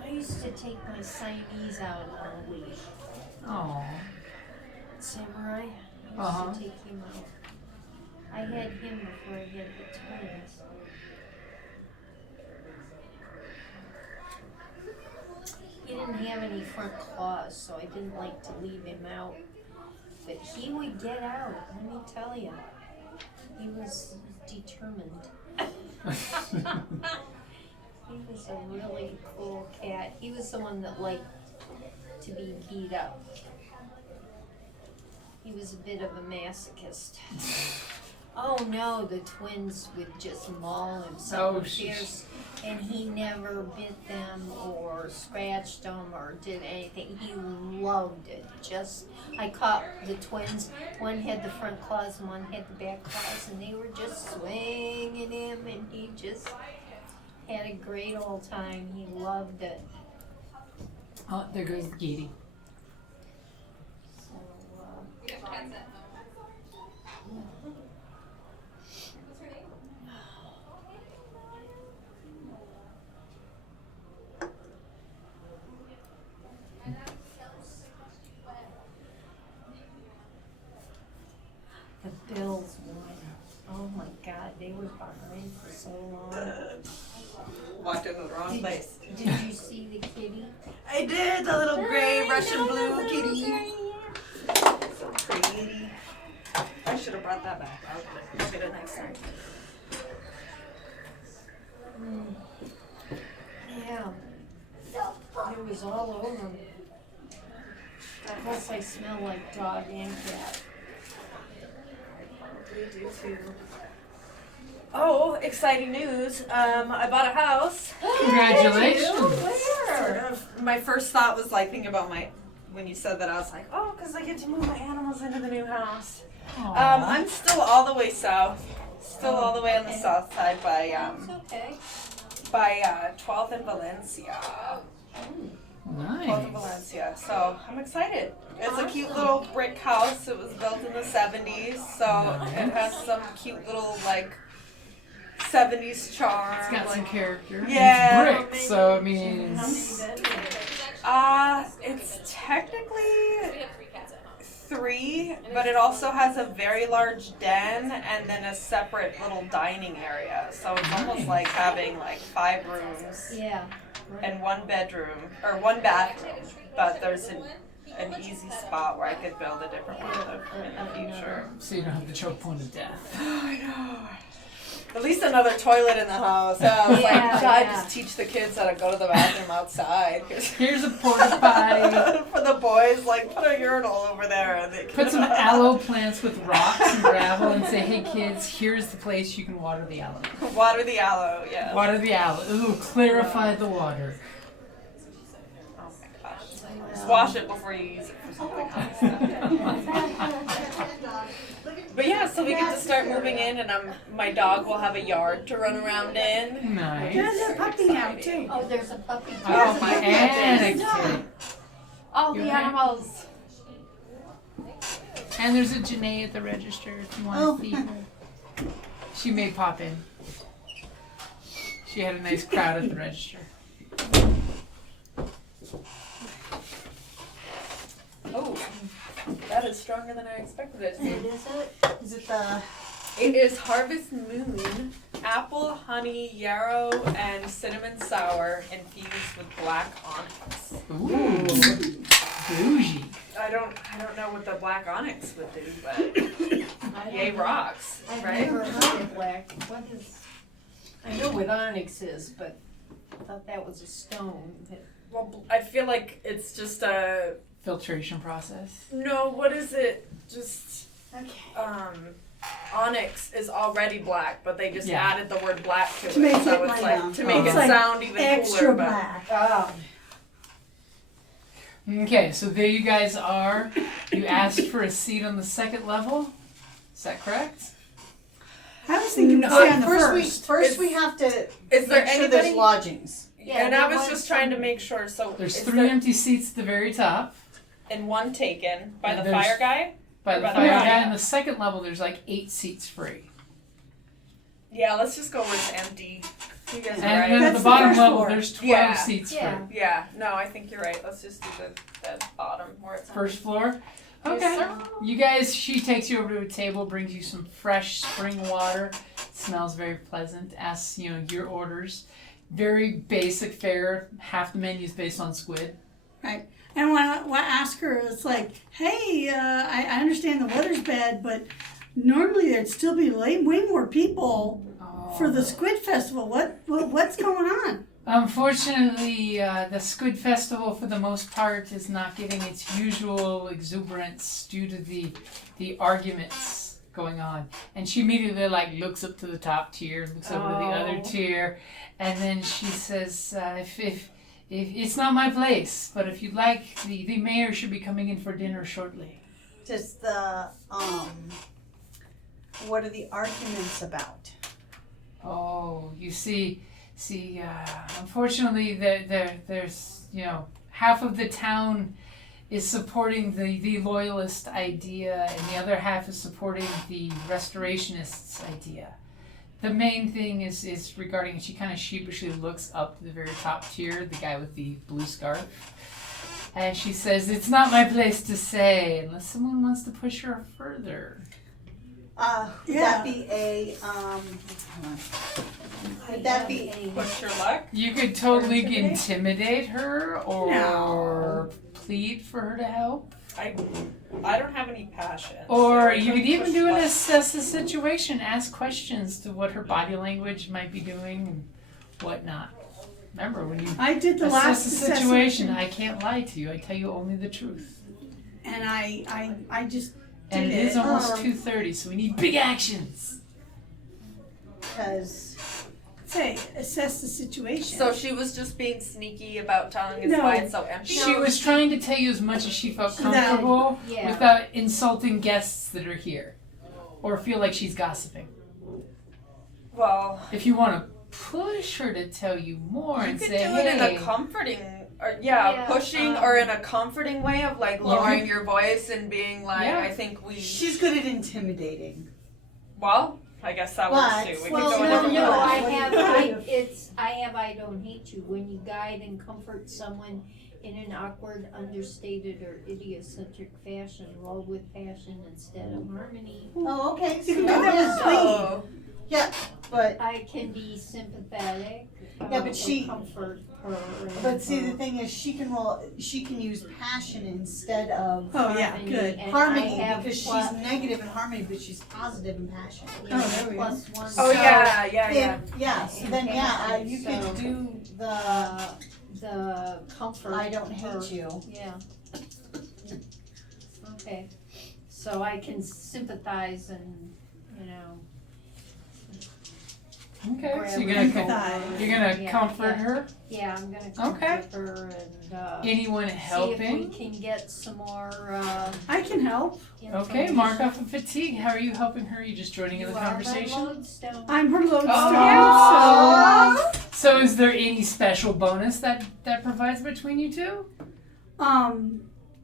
I used to take my Siamese out on a leash. Oh. Samurai. I Uh-huh. used to take him out. I had him before I had the twins. He didn't have any front claws, so I didn't like to leave him out. But he would get out, let me tell you. He was determined. He was a really cool cat. He was the one that liked to be beat up. He was a bit of a masochist. Oh no, the twins would just maul him so fierce, and he never bit them or scratched them or did anything. He loved it. I caught the twins. One had the front claws and one had the back claws, and they were just swinging him, and he just had a great old time. He loved it. Oh, there goes the kitty. So, the Bills won. Oh my God, they were behind for so long. Walked into the wrong place. Did you see the kitty? I did, the little gray Russian blue kitty. So pretty. I should have brought that back. I'll get it next time. Yeah. It was all over me. I hope I smell like dog and cat. We do too. Oh, exciting news. I bought a house. Congratulations. Sort of. My first thought was like thinking about when you said that, I was like, oh, because I get to move my animals into the new house. I'm still all the way south. Still all the way on the south side by It's okay. 12th and Valencia. 12th and Nice. Valencia. So I'm excited. It's a cute little brick house. It was built in the 70s, so it has some cute little like 70s charm. It's got some like, character. Yeah. It's brick, so it How many means. bedrooms? It's technically 3, but it also has a very large den and then a separate little dining area. So it's almost like having like 5 rooms Yeah. and 1 bedroom or 1 bathroom. But there's an easy spot where I could build a different one in the future. So you don't have to choke point to death. I know. At least another toilet in the house. I was like, Yeah, God, yeah. just teach the kids how to go to the bathroom outside. Here's a porta potty. For the boys, like, put a urinal over there. And they Put some aloe plants with rocks and gravel and say, hey kids, here's the place you can water the aloe. Water the aloe, yeah. Water the aloe. Ooh, clarify the water. Oh my gosh. Just wash it before you use it for something else. But yeah, so we get to start moving in, and my dog will have a yard to run around in. Nice. There's a puppy now too. Oh, there's a puppy. Oh, my and a kid. All You the okay? animals. And there's a Janae at the register if you want to see her. She may pop in. She had a nice crowd at the register. Oh, that is stronger than I expected it to be. Is it? Is it the It is Harvest Moon apple, honey, yarrow, and cinnamon sour infused with black onyx. Ooh, bougie. I don't know what the black onyx would do, but yay rocks, I've right? never heard of black. What is? I know what onyx is, but I thought that was a stone. But Well, I feel like it's just a Filtration process. no. What is it? Just okay. onyx is already black, but they just Yeah. added the word black to it, To make it so it's like, like to make it's it like sound even extra cooler. But black. Oh. Okay, so there you guys are. You asked for a seat on the second level. Is that correct? I was thinking No, stay on the First first. we have to is there make sure anybody? there's lodgings. Yeah, and I there was just trying to make sure. So There's is 3 there, empty seats at the very top and one taken by And the there's- fire guy. by Or the by the fire fire guy. guy. And the second level, there's like 8 seats free. Yeah, let's just go with empty. You guys are And then right. at That's the the bottom first level, floor. there's 12 Yeah. seats Yeah. free. Yeah, no, I think you're right. Let's just do the bottom where it's First floor. Yes, Okay. sir. You guys, she takes you over to a table, brings you some fresh spring water. It smells very pleasant. Asks, your orders. Very basic fare. Half the menu is based on squid. Right. And when I ask her, it's like, hey, I understand the weather's bad, but normally there'd still be way more people for the Squid Festival. What's going on? Unfortunately, the Squid Festival, for the most part, is not getting its usual exuberance due to the arguments going on. And she immediately looks up to the top tier, looks over to the other tier, and then she says, if it's not my place, but if you'd like, the mayor should be coming in for dinner shortly. Just the what are the arguments about? Oh, you see, unfortunately, there's half of the town is supporting the loyalist idea, and the other half is supporting the restorationists' idea. The main thing is regarding, she kind of sheepishly looks up to the very top tier, the guy with the blue scarf, and she says, "It's not my place to say, unless someone wants to push her further." Would that be a hold on. Would that be push your luck. You could totally intimidate her or plead for her to help. I don't have any passion. Or so you could even push do an luck. assess the situation, ask questions to what her body language might be doing and whatnot. Remember, when you I did the last assess the situation, assessment, I can't lie to you. I tell you only the truth. and I just And did it is almost Um, 2:30, so we need big actions. because say assess the situation. So she was just being sneaky about telling us No. why it's so empty. She was trying to tell you as much as she felt No. comfortable Yeah. without insulting guests that are here or feel like she's gossiping. Well, If you want to push her to tell you more you and could say, do it in hey, a comforting, or Yeah, pushing, or in a comforting way of lowering could- your voice and being like, Yeah. I think we. she's good at intimidating. Well, I guess that But- works too. We Well, can go in no, different no, ways. I have I don't hate you. When you guide and comfort someone in an awkward, understated, or idiosyncratic fashion, roll with passion instead of harmony. Oh, okay. You So can do that yeah. with Queen. So, Yeah, but I can be sympathetic. Yeah, but she- comfort her. and but see, her the thing is, she can use passion instead of Oh yeah, harmony, good. and harmony I have because plus- she's negative in harmony, but she's positive in passion. Oh, there we go. plus one. oh yeah, yeah. Then, yeah, so then you So- could do the The comfort. I don't her. hate you. Yeah. Okay. So I can sympathize and, okay, grab so you're her gonna and Empathize. comfort you're gonna yeah, comfort yeah. her. Yeah, I'm gonna Okay. comfort her and Anyone see if helping? we can get some more I can help. Okay, mark off a fatigue. How are you helping her? Are you just joining in the You are my conversation? lodestone. I'm her lodestone. Oh. So is there any special bonus that provides between you two? So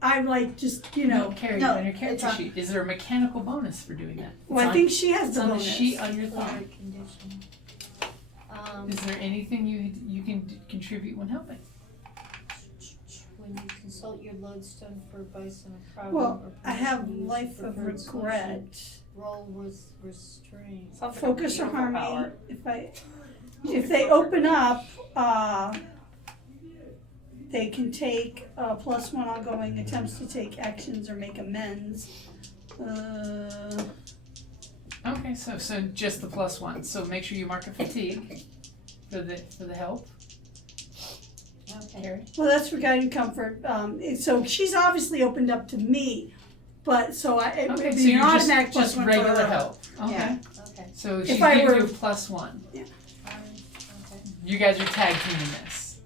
I like just Carrie, no, on your it's character on- sheet. Is there a mechanical bonus for doing that? well, I think she has it's the on the bonus. sheet on your thumb. Other condition. Is there anything you can contribute when helping? when you consult your lodestone for advice on a problem Well, or I have person used life for of bird solution, regret. roll with restraint. Sounds like a Focus or beautiful harmony. power. If they open up, they can take +1 ongoing attempts to take actions or make amends. Okay, so just the +1. So make sure you mark a fatigue for the help. Okay. Carrie? Well, that's for guiding comfort. So she's obviously opened up to me, but it Okay, would so be an you're automatic just +1 for regular her. help. Okay. Yeah. Okay. So If she's I giving were- you a +1. Okay. You guys are tag teaming this.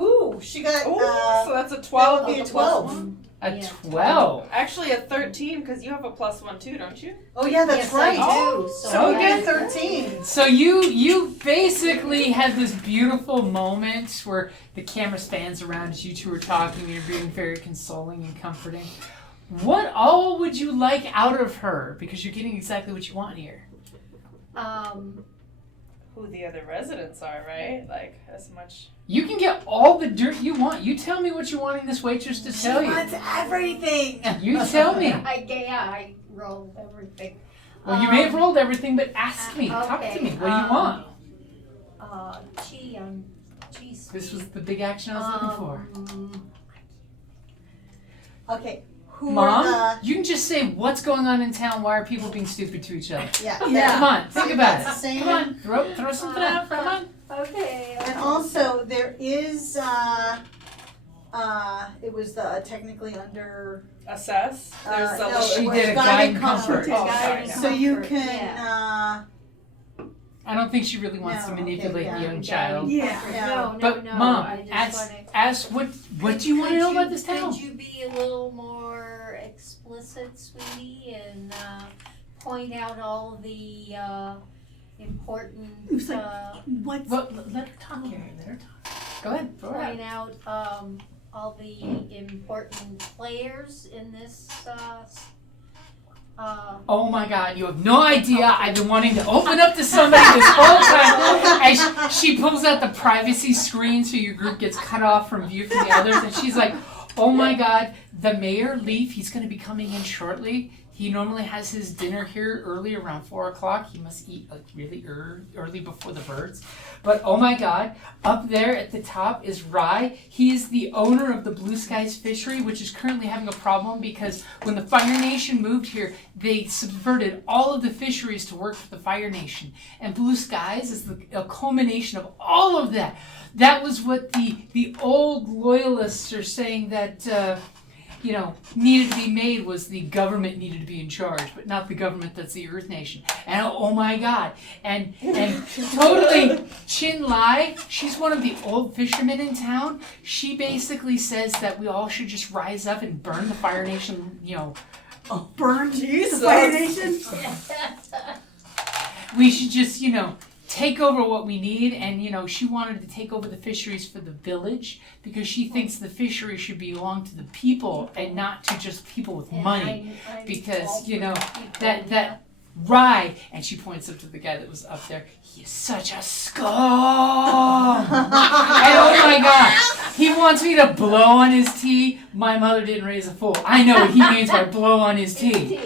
Ooh, she got, Ooh, so that's a that 12. would be a with 12. A Yeah. 12. Actually, a 13 because you have a +1 too, don't you? Oh yeah, that's Yes, right. I do. So we Okay. get 13. So you basically had this beautiful moment where the camera spans around as you two are talking and you're being very consoling and comforting. What all would you like out of her? Because you're getting exactly what you want here. Who the other residents are, right? Like, as much. You can get all the dirt you want. You tell me what you're wanting this waitress to tell you. everything. You tell me. I rolled everything. Well, you may have rolled everything, but ask me. Talk to okay, me. What do you want? Geez. This was the big action I was looking for. Okay, who Mom, are you can just say what's going on in town. Why are people being stupid to each other? the... Yeah. Come on, think about That's the it. same. Come on, throw something out. Come on. Okay. And also, there is, it was technically under... Assess? There's no, a She it was did a guide guide and and comfort. Oh, Guide and sorry, so you comfort, can, I don't think she really wants No, to okay, manipulate yeah. the young child. Yeah. Yeah. But no, Mom, I just ask wanna, what do you want to know about this town? Could you be a little more explicit, sweetie, and point out all the important It was like, what's... Well, let her talk, Carrie. Let her talk. Go ahead. Throw it out. point out all the important players in this Oh my God, you have no idea. I've been wanting to open up to somebody this whole time. And she pulls out the privacy screen so your group gets cut off from view from the others. And she's like, oh my God, the mayor, Leaf, he's going to be coming in shortly. He normally has his dinner here early around 4 o'clock. He must eat like really early before the birds. But oh my God, up there at the top is Rye. He is the owner of the Blue Skies fishery, which is currently having a problem because when the Fire Nation moved here, they subverted all of the fisheries to work for the Fire Nation. And Blue Skies is a culmination of all of that. That was what the old loyalists are saying that needed to be made was the government needed to be in charge, but not the government that's the Earth Nation. And oh my God. And totally Chin Lai, she's one of the old fishermen in town. She basically says that we all should just rise up and burn the Fire Nation, Burn the Fire Nation? we should just, take over what we need. And, she wanted to take over the fisheries for the village because she thinks the fishery should belong to the people and not to just people with money. Because, that Rye, and she points up to the guy that was up there, he is such a scum. And oh my God, he wants me to blow on his tea. My mother didn't raise a fool. I know what he means by blow on his tea.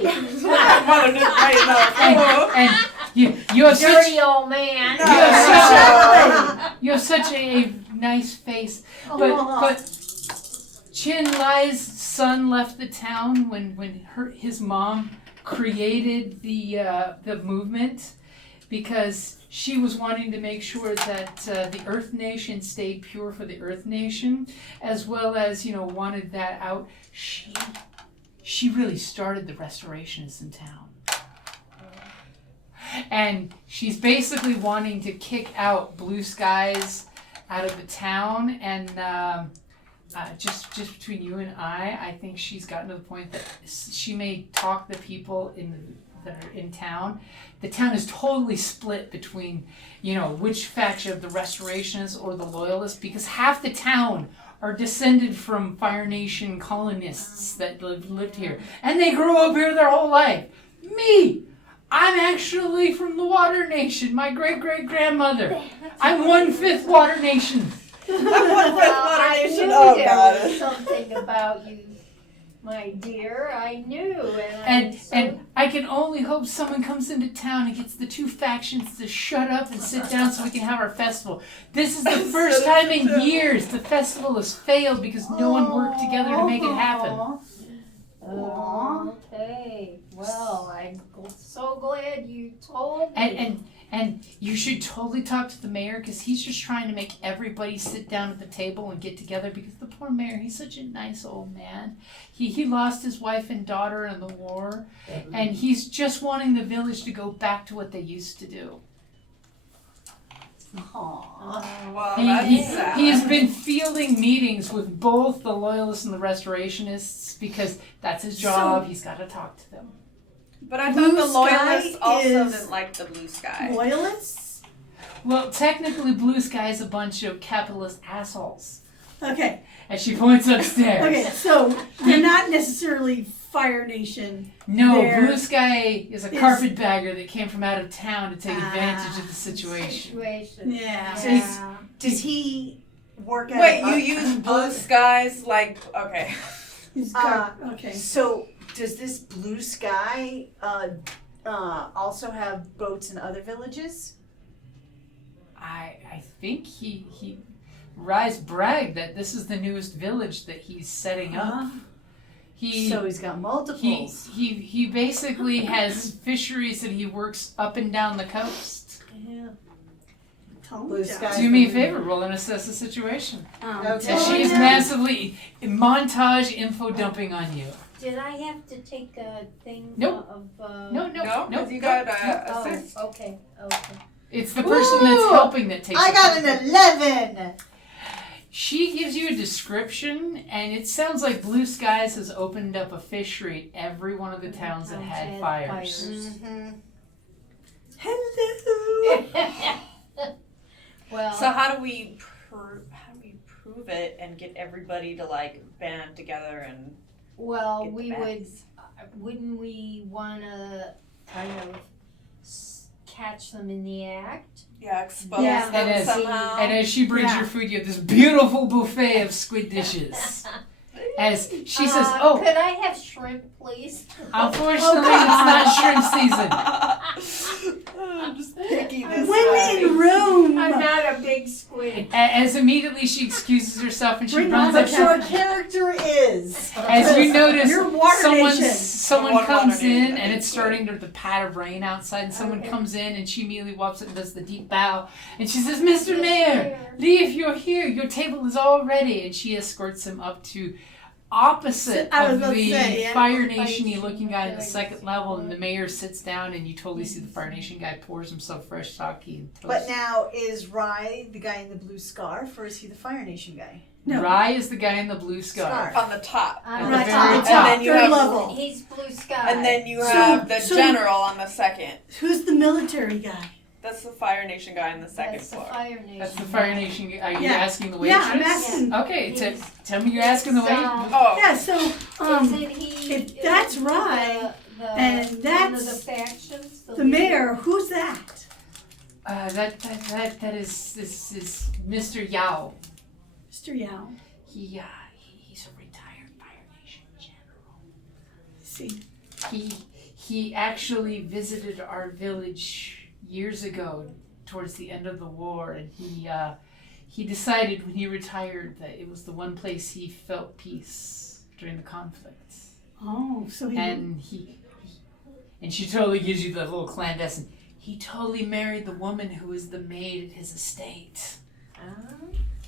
My mother didn't write enough. And you have dirty old man. you have such a nice face. But Chin Lai's son left the town when his mom created the movement because she was wanting to make sure that the Earth Nation stayed pure for the Earth Nation, as well as wanted that out. She really started the restorationists in town. And she's basically wanting to kick out Blue Skies out of the town. And just between you and I think she's gotten to the point that she may talk the people that are in town. The town is totally split between, which faction of the restorationists or the loyalists, because half the town are descended from Fire Nation colonists that lived here. And they grew up here their whole life. Me! I'm actually from the Water Nation, my great-great-grandmother. I'm 1/5 Water Nation. Well, I knew Oh, there God. was something about you, my dear. I knew, and And I can only hope someone comes into town and gets the two factions to shut up and sit down so we can have our festival. This is the first time in years the festival has failed because no one worked together to make it happen. Okay. Well, I'm so glad you told me. And you should totally talk to the mayor because he's just trying to make everybody sit down at the table and get together because the poor mayor, he's such a nice old man. He lost his wife and daughter in the war, and he's just wanting the village to go back to what they used to do. Well, He has been fielding meetings with both the Loyalists and the Restorationists because that's his job. He's got to talk to them. But I Blue thought the Loyalists Sky also is- didn't like the Blue Sky. Loyalists? Well, technically, Blue Sky is a bunch of capitalist assholes. Okay. And she points upstairs. Okay, so they're not necessarily Fire Nation. No, They're- Blue Sky is a carpetbagger that came from out of town to take advantage of the situation. Yeah. Does he work at Wait, you use Blue Skies like, okay. Okay. So does this Blue Sky also have boats in other villages? I think he Rise bragged that this is the newest village that he's setting up. So he's got multiples. He basically has fisheries that he works up and down the coast. Yeah. Blue Sky. Do me a favor, roll and assess the situation. Okay. As she is massively montage info dumping on you. Did I have to take a thing Nope. of No, because you got assist. Okay. It's the person that's helping that takes I it. got an 11. She gives you a description, and it sounds like Blue Skies has opened up a fishery in every one of the towns that had fires. Mm-hmm. Hello. Well, So how do we prove it and get everybody to like band together and well, get the we bags? wouldn't we want to kind of catch them in the act? expose Yeah. them And as- somehow? And as she brings Yeah. your food, you have this beautiful buffet of squid dishes. As she says, "Oh, could I have shrimp, please?" unfortunately, it's not shrimp season." I'm just picky this Women in room. I'm not a big squid. As immediately she excuses herself and she Bring runs on up the to Your character is. As you notice, You're water nation. someone Water comes nation, in I and think it's so. starting to the pat of rain outside, and someone Okay. comes in and she immediately walks up and does the deep bow, and she says, "Mr. Mayor, Lee, if you're here, your table is all ready," and she escorts him up to opposite I was of about to the say, yeah. Fire Nation-y looking guy in the Fire second Nation. level, and the mayor sits down, and you totally see the Fire Nation guy pours himself fresh sake and toast. But now, is Rye the guy in the blue scarf, or is he the Fire Nation guy? No. Rye is the guy in the blue scarf. on the top. At On the the very top. top. And then you Third have level. He's blue sky. And then you have the so- general on the second. Who's the military guy? That's the Fire Nation guy on the second That's the floor. Fire Nation. That's the Fire Nation guy. Are you Yeah. asking the waitress? Yeah, I'm asking. Okay, He's- tell me you're asking the waitress. Oh, Yeah, so Isn't he? if that's isn't he Rye, the and one of that's the factions. the mayor, who's that? That is Mr. Yao. Mr. Yao. He's a retired Fire Nation general. See. He actually visited our village years ago, towards the end of the war, and he decided when he retired that it was the one place he felt peace during the conflict. Oh, so he. And and she totally gives you the little clandestine. He totally married the woman who was the maid at his estate.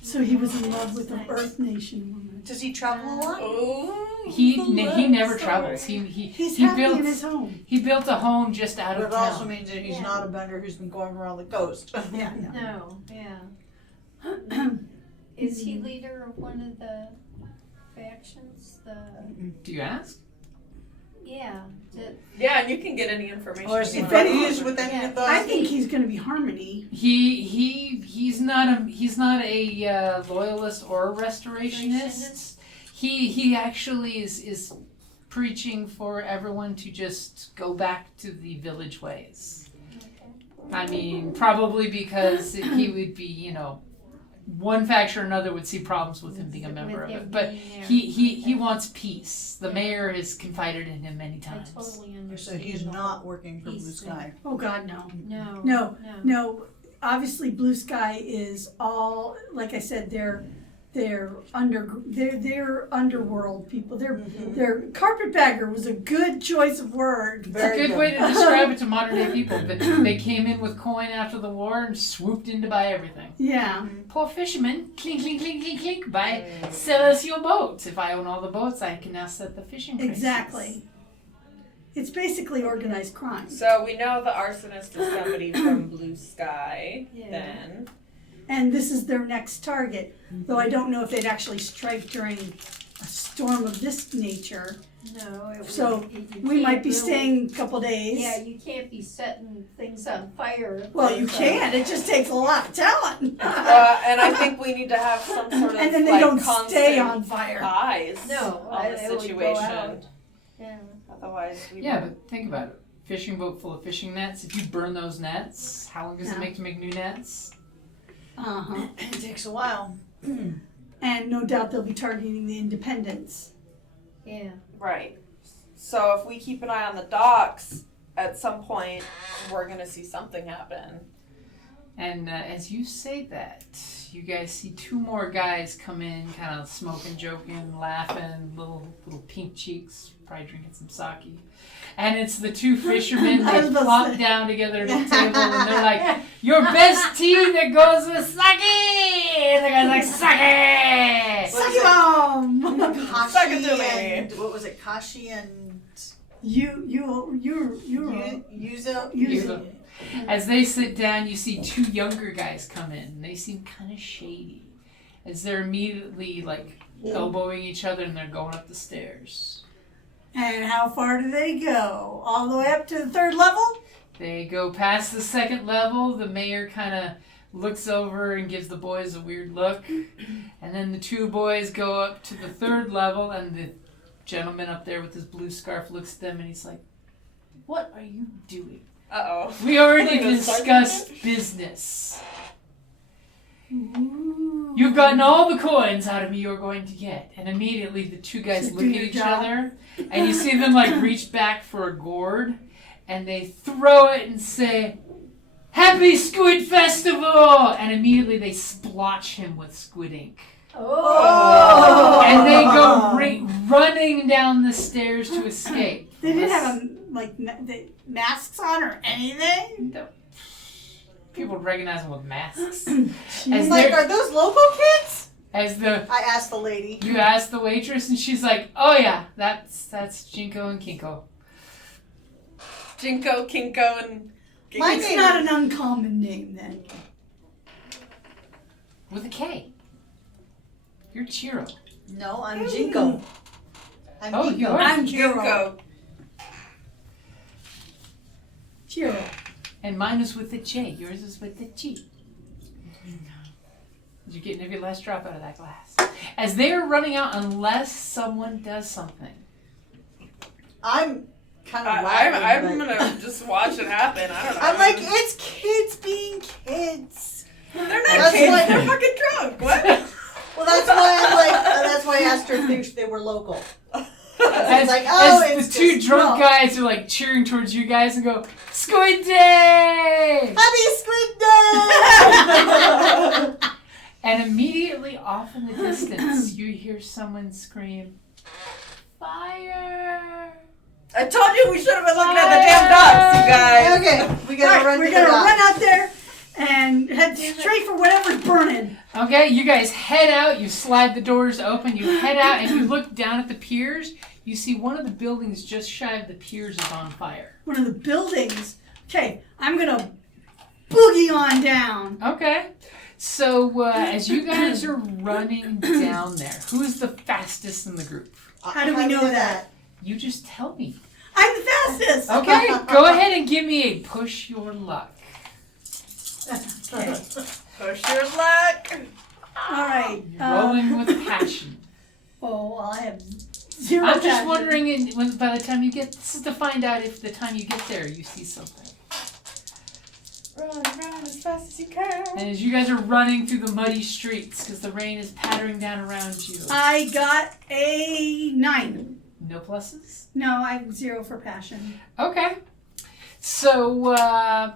So he was in love with an Earth Nation woman. Does he travel a lot? oh, He the never love travels. story. He's He happy built in his home. he built a home just out But of it also town. means that he's Yeah. not a bender who's been going around the coast. Yeah, no. No, yeah. Is he leader of one of the factions? Do you ask? Yeah. Yeah, and you can get any information. Or is he you want. buddies with any of those? I think he's going to be Harmony. He's not a loyalist or a restorationist. He actually is preaching for everyone to just go back to the village ways. I mean, probably because he would be, one faction or another would see problems with him being a member of With him it. But being there. he wants peace. The mayor has confided in him many I times. totally So understand. he's the not whole working for Blue peace Sky. Oh God, no. No. No, no. Obviously, Blue Sky is all, like I said, they're underworld people. They're carpetbagger was a good choice of word. It's a good way to describe it to modern day people. But they came in with coin after the war and swooped in to buy everything. Yeah. Poor fisherman, clink, clink, clink, clink, clink, buy, sell us your boats. If I own all the boats, I can now set the fishing prices. Exactly. It's basically organized crime. So we know the arsonist is somebody from Blue Sky. Yeah. Then. And this is their next target. Though I don't know if they'd actually strike during a storm of this nature. No. So you we might can't be really- staying a couple days. Yeah, you can't be setting things on fire. Well, you can. It just takes a lot of talent. And I think we need to have some sort of And then they like, don't constant stay on fire. eyes No, on the it would go situation. out. Yeah. Otherwise, we Yeah, but think about it. Fishing boat full of fishing nets. If you burn those nets, how long does it make to make new nets? Uh-huh. It takes a while. And no doubt they'll be targeting the independents. Yeah. Right. So if we keep an eye on the docks, at some point we're gonna see something happen. And as you say that, you guys see two more guys come in, kind of smoking, joking, laughing, little pink cheeks, probably drinking some sake. And it's the two fishermen. I was They about to plop say. down together at a table, and they're like, "Your best tea that goes with sake." And the guy's like, "Sake." What is Suck it? it on! Suck it to me. And, what was it? Kashi and You Yuzo. As they sit down, you see two younger guys come in. And they seem kind of shady. As they're immediately like elbowing each other, and they're going up the stairs. And how far do they go? All the way up to the 3rd level? They go past the 2nd level. The mayor kind of looks over and gives the boys a weird look. And then the two boys go up to the 3rd level, and the gentleman up there with his blue scarf looks at them, and he's like, "What are you doing? Uh-oh. We already Gonna start discussed business. You've gotten all the coins out of me you're going to get." And immediately the two guys Just look do at your each job. other, and you see them like reach back for a gourd, and they throw it and say, "Happy Squid Festival!" And immediately they splotch him with squid ink. Oh! And they go running down the stairs to escape. They didn't have masks on or anything? No. People would recognize them with masks. It's like, are those local kids? As the I asked the lady. you ask the waitress, and she's like, "Oh yeah, that's Jinko and Kinko." Jinko, Kinko, and My It's name- not an uncommon name then. With a K. You're Chiro. No, I'm Jinko. I'm Oh, you Jinko. are? I'm Jiro. Jinko. Jiro. And mine is with the J. Yours is with the G. Did you get every last drop out of that glass? As they are running out, unless someone does something. I'm kind of I'm laughing. but- gonna just watch it happen. I don't know. I'm like, it's kids being kids. they're not That's kids. what- They're fucking drunk. What? Well, that's why I'm like, that's why I asked her if they were local. As, like, oh, as it's the two just drunk milk. guys are like cheering towards you guys and go, "Squid Day!" Happy Squid Day! And immediately off in the distance, you hear someone scream, "Fire!" I told you we should have been looking at the damn ducks, you guys. Okay, we gotta run We're to gonna the dock. run out there and head straight for whatever's burning. Okay, you guys head out, you slide the doors open, you head out, and you look down at the piers. You see one of the buildings just shy of the piers is on fire. One of the buildings. Okay, I'm gonna boogie on down. Okay. So, as you guys are running down there, who's the fastest in the group? How do we know that? You just tell me. I'm the fastest. Okay, go ahead and give me a push your luck. Push your luck. All right. Rolling with passion. Oh, well, I have 0 I'm just passion. wondering, by the time you get, this is to find out if the time you get there you see something. Run as fast as you can. And as you guys are running through the muddy streets, because the rain is pattering down around you. I got a 9. No pluses? No, I have 0 for passion. Okay. So,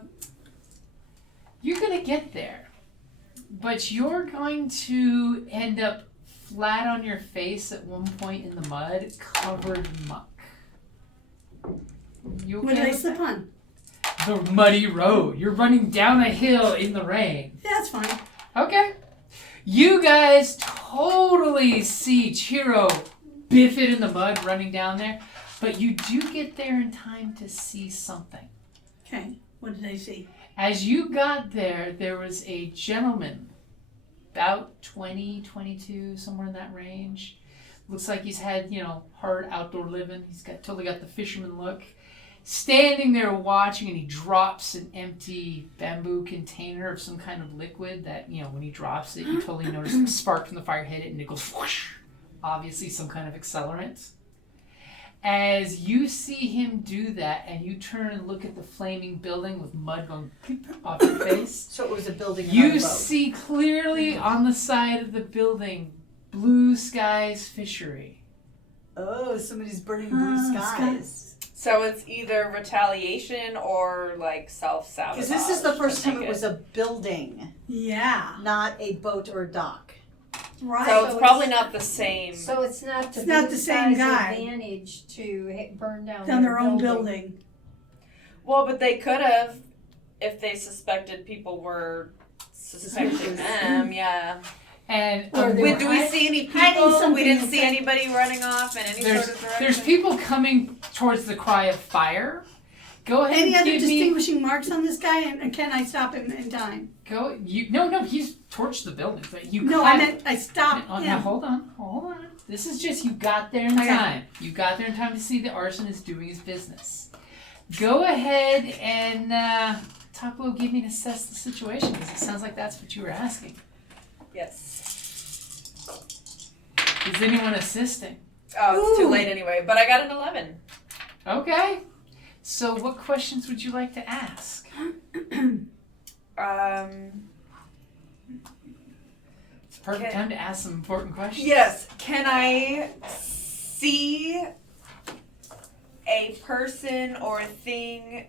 you're going to get there. But you're going to end up flat on your face at one point in the mud, covered in muck. You okay What did I with slip that? on? The muddy road. You're running down a hill in the rain. Yeah, that's fine. Okay. You guys totally see Chiro biff it in the mud running down there, but you do get there in time to see something. Okay, what did I see? As you got there, there was a gentleman, about 20, 22, somewhere in that range. Looks like he's had, hard outdoor living. He's totally got the fisherman look. Standing there watching, and he drops an empty bamboo container of some kind of liquid that, when he drops it, you totally notice the spark from the fire hit it and it goes whoosh. Obviously some kind of accelerant. As you see him do that and you turn and look at the flaming building with mud going off your face, So it was a building. and not a you boat. see clearly on the side of the building Blue Skies Fishery. Oh, somebody's burning blue skies. So it's either retaliation or like self-sabotage. Because this is the first I time take it was a building, Yeah. not a boat or a dock. Right. So it's So probably it's- not the same. So it's not It's not the same guy. advantage to burn down Their own building. Well, but they could have if they suspected people were suspecting them. Yeah. And Or they were Do we see any hiding people? something We didn't in see the- anybody running off in any there's sort of direction. people coming towards the cry of fire. Go ahead Any and other give me... distinguishing marks on this guy? And can I stop him in time? No, he's torched the building. But you No, I meant I stopped Now, him. hold on. This is just, you got there in Okay. time. You got there in time to see the arsonist doing his business. Go ahead and, Taco, give me an assess the situation, because it sounds like that's what you were asking. Yes. Is anyone assisting? Oh, it's too Ooh. late anyway. But I got an 11. Okay. So what questions would you like to ask? It's a perfect Okay. time to ask some important questions. Yes. Can I see a person or a thing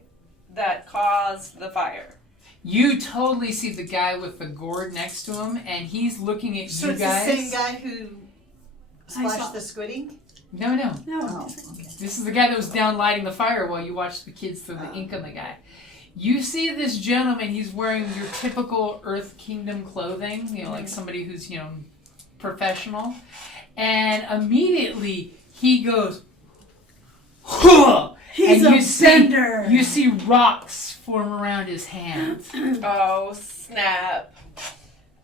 that caused the fire? You totally see the guy with the gourd next to him, and he's looking at So you it's guys. the same guy who I saw- splashed the squidding? No. No. Oh, okay. This is the guy that was down lighting the fire while you watched the kids throw the ink on the guy. You see this gentleman, he's wearing your typical Earth Kingdom clothing, like somebody who's, professional. And immediately he goes, huh! He's and a bender. You see rocks form around his hand Oh, snap.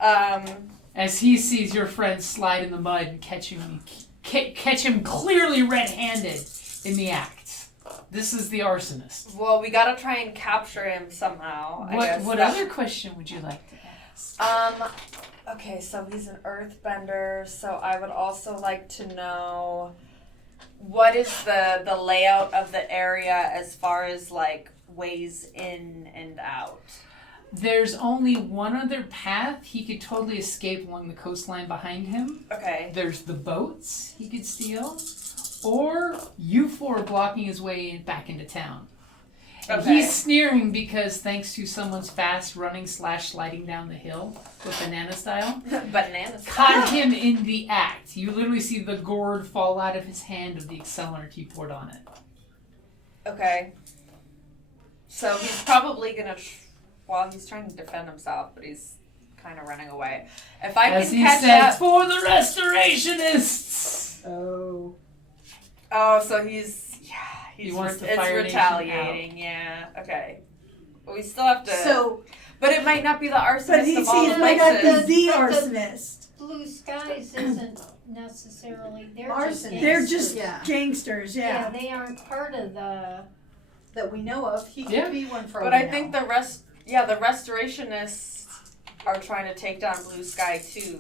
as he sees your friend slide in the mud and catch him clearly red-handed in the act. This is the arsonist. Well, we gotta try and capture him somehow. I guess. What other question would you like to ask? Okay, so he's an earthbender, so I would also like to know what is the layout of the area as far as like ways in and out. There's only one other path. He could totally escape along the coastline behind him. Okay. There's the boats he could steal, or you four are blocking his way back into town. And Okay. he's sneering because thanks to someone's fast running / sliding down the hill with banana style, Bananas. caught him in the act. You literally see the gourd fall out of his hand of the accelerant he poured on it. Okay. So he's probably gonna. He's trying to defend himself, but he's kind of running away. If I As can he catch said, up. for the restorationists! Oh. Oh, so he's He wants the it's Fire Nation retaliating. Yeah. Okay. But we still have to. So, But it might not be the arsonist But he of all sees might not places. be the But the- arsonist. Blue skies isn't necessarily, they're just Arsonists. They're gangsters. just Yeah. gangsters, Yeah, yeah. they aren't part of the, that we know of, he could Yeah. be one for all But we I know. think the restorationists are trying to take down Blue Sky too.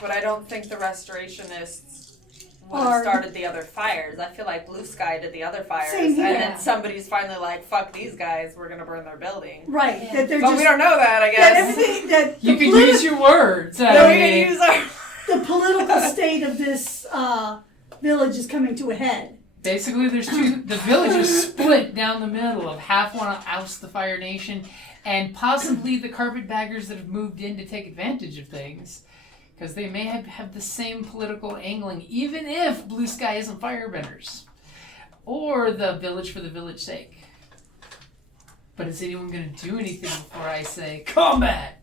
But I don't think the restorationists would have started the other fires. I feel like Blue Sky did the other fires, Same here. and then somebody's finally like, "Fuck these guys, we're gonna burn their building." Right. Yeah. That they're But just we don't know that, I that guess. everything that You the can use your words. No, I we mean, can use our. the political state of this village is coming to a head. basically, there's two. The village is split down the middle. Of half want to oust the Fire Nation, and possibly the carpetbaggers that have moved in to take advantage of things, because they may have the same political angling, even if Blue Sky isn't firebenders, or the village for the village's sake. But is anyone going to do anything before I say combat?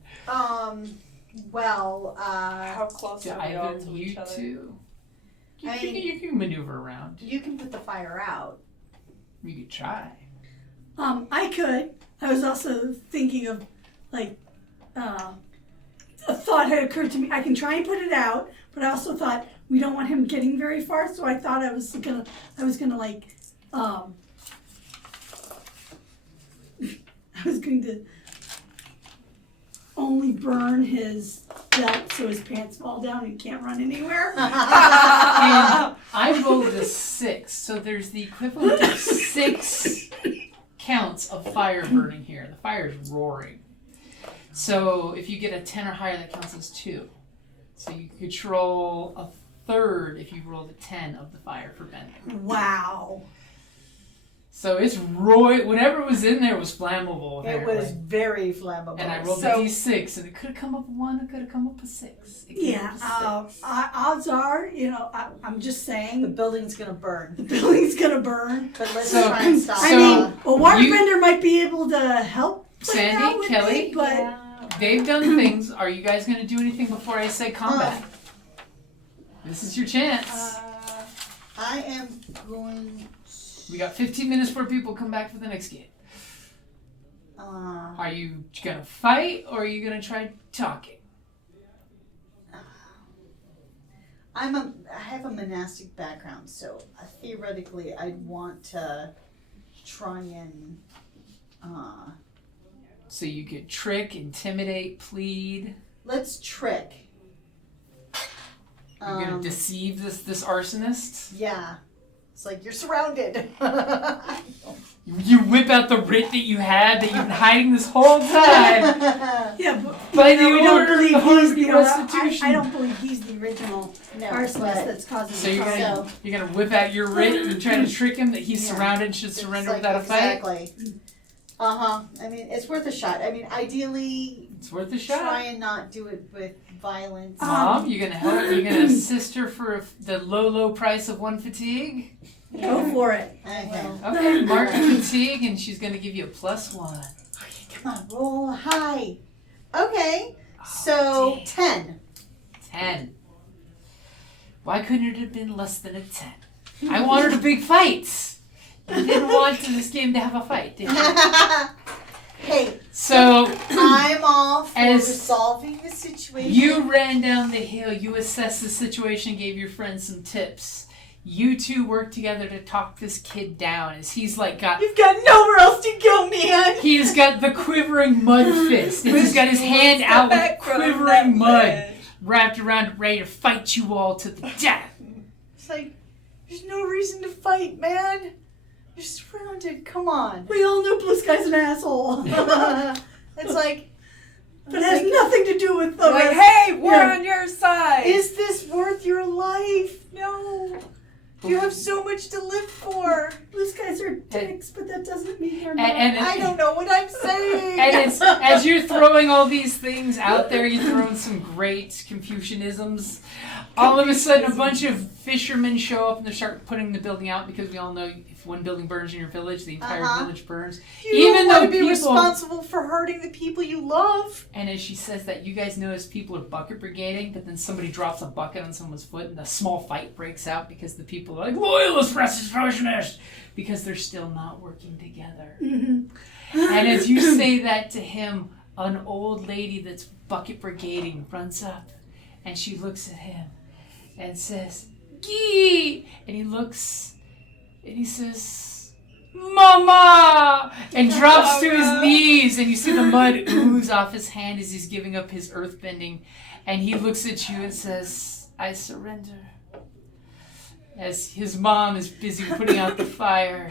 Well, How close To are we all either to you each other? two? I mean- You can maneuver around. you can put the fire out. You could try. I could. I was also thinking of like a thought had occurred to me. I can try and put it out, but I also thought we don't want him getting very far, so I thought I was gonna like I was going to only burn his belt so his pants fall down and he can't run anywhere. And I rolled a 6, so there's the equivalent of 6 counts of fire burning here. The fire is roaring. So if you get a 10 or higher, that counts as 2. So you control a third if you rolled a 10 of the fire for bending. Wow. So it's whatever was in there was flammable. It Apparently. was very flammable. And I rolled a d6, and it could have come up a 1, it could have come up a 6. It came Yeah. up a 6. Odds are, I'm just saying the building's gonna burn. the building's gonna burn. But let's So- try and stop. I So- mean, a you- waterbender might be able to help. play it Sandy, out with Kelly? me, but They've done things. Are you guys going to do anything before I say combat? This is your chance. I am going. We got 15 minutes before people come back for the next game. Uh, Are you going to fight or are you going to try talking? I have a monastic background, so theoretically, I'd want to try and. So you could trick, intimidate, plead. Let's trick. You're going to deceive this arsonist. Yeah. It's like, you're surrounded. You whip out the writ that you had that you've been hiding this whole time. yeah, By the we don't order of believe the he's Harmony the Restitution. I don't believe he's the original No, arsonist but- that's causing So the you're trouble. gonna whip out your writ and try to trick him that he's Yeah. surrounded and should It's surrender like, without a fight? Exactly. I mean, it's worth a shot. I mean, ideally, It's worth a shot. try and not do it with violence. Mom, you gonna help? You gonna assist her for the low price of 1 fatigue? Go for it. Okay. Okay, mark the fatigue, and she's gonna give you a +1. Come on, roll high. Okay. So, damn. 10. 10. Why couldn't it have been less than a 10? I wanted a big fight. You didn't want this game to have a fight, did you? Hey, So I'm all for As resolving the situation. you ran down the hill, you assessed the situation, gave your friend some tips. You two worked together to talk this kid down as he's like You've got nowhere else to go, man. he's got the quivering mud fist. And he's got his hand out with quivering mud wrapped around, ready to fight you all to the death. It's like, there's no reason to fight, man. You're surrounded. Come on. We all know Blue Sky's an asshole. It's like, But it has nothing to do with the Like, rest. hey, we're Yeah. on your side. is this worth your life? No. You have so much to live for. Blue Skies are dicks, but that doesn't mean they're not. And I don't know what I'm saying. And it's, as you're throwing all these things out there, you're throwing some great Confucianisms. All of a sudden, a bunch of fishermen show up and they start putting the building out because we all know if one building burns in your village, the entire village burns. you Even don't though want to be people- responsible for hurting the people you love. And as she says that, you guys notice people are bucket brigading, but then somebody drops a bucket on someone's foot and a small fight breaks out because the people are like, loyalist versus revolutionist, because they're still not working together. And as you say that to him, an old lady that's bucket brigading runs up and she looks at him and says, Gee! And he looks and he says, Mama! And drops to his knees, and you see the mud ooze off his hand as he's giving up his earthbending. And he looks at you and says, I surrender. as his mom is busy putting out the fire.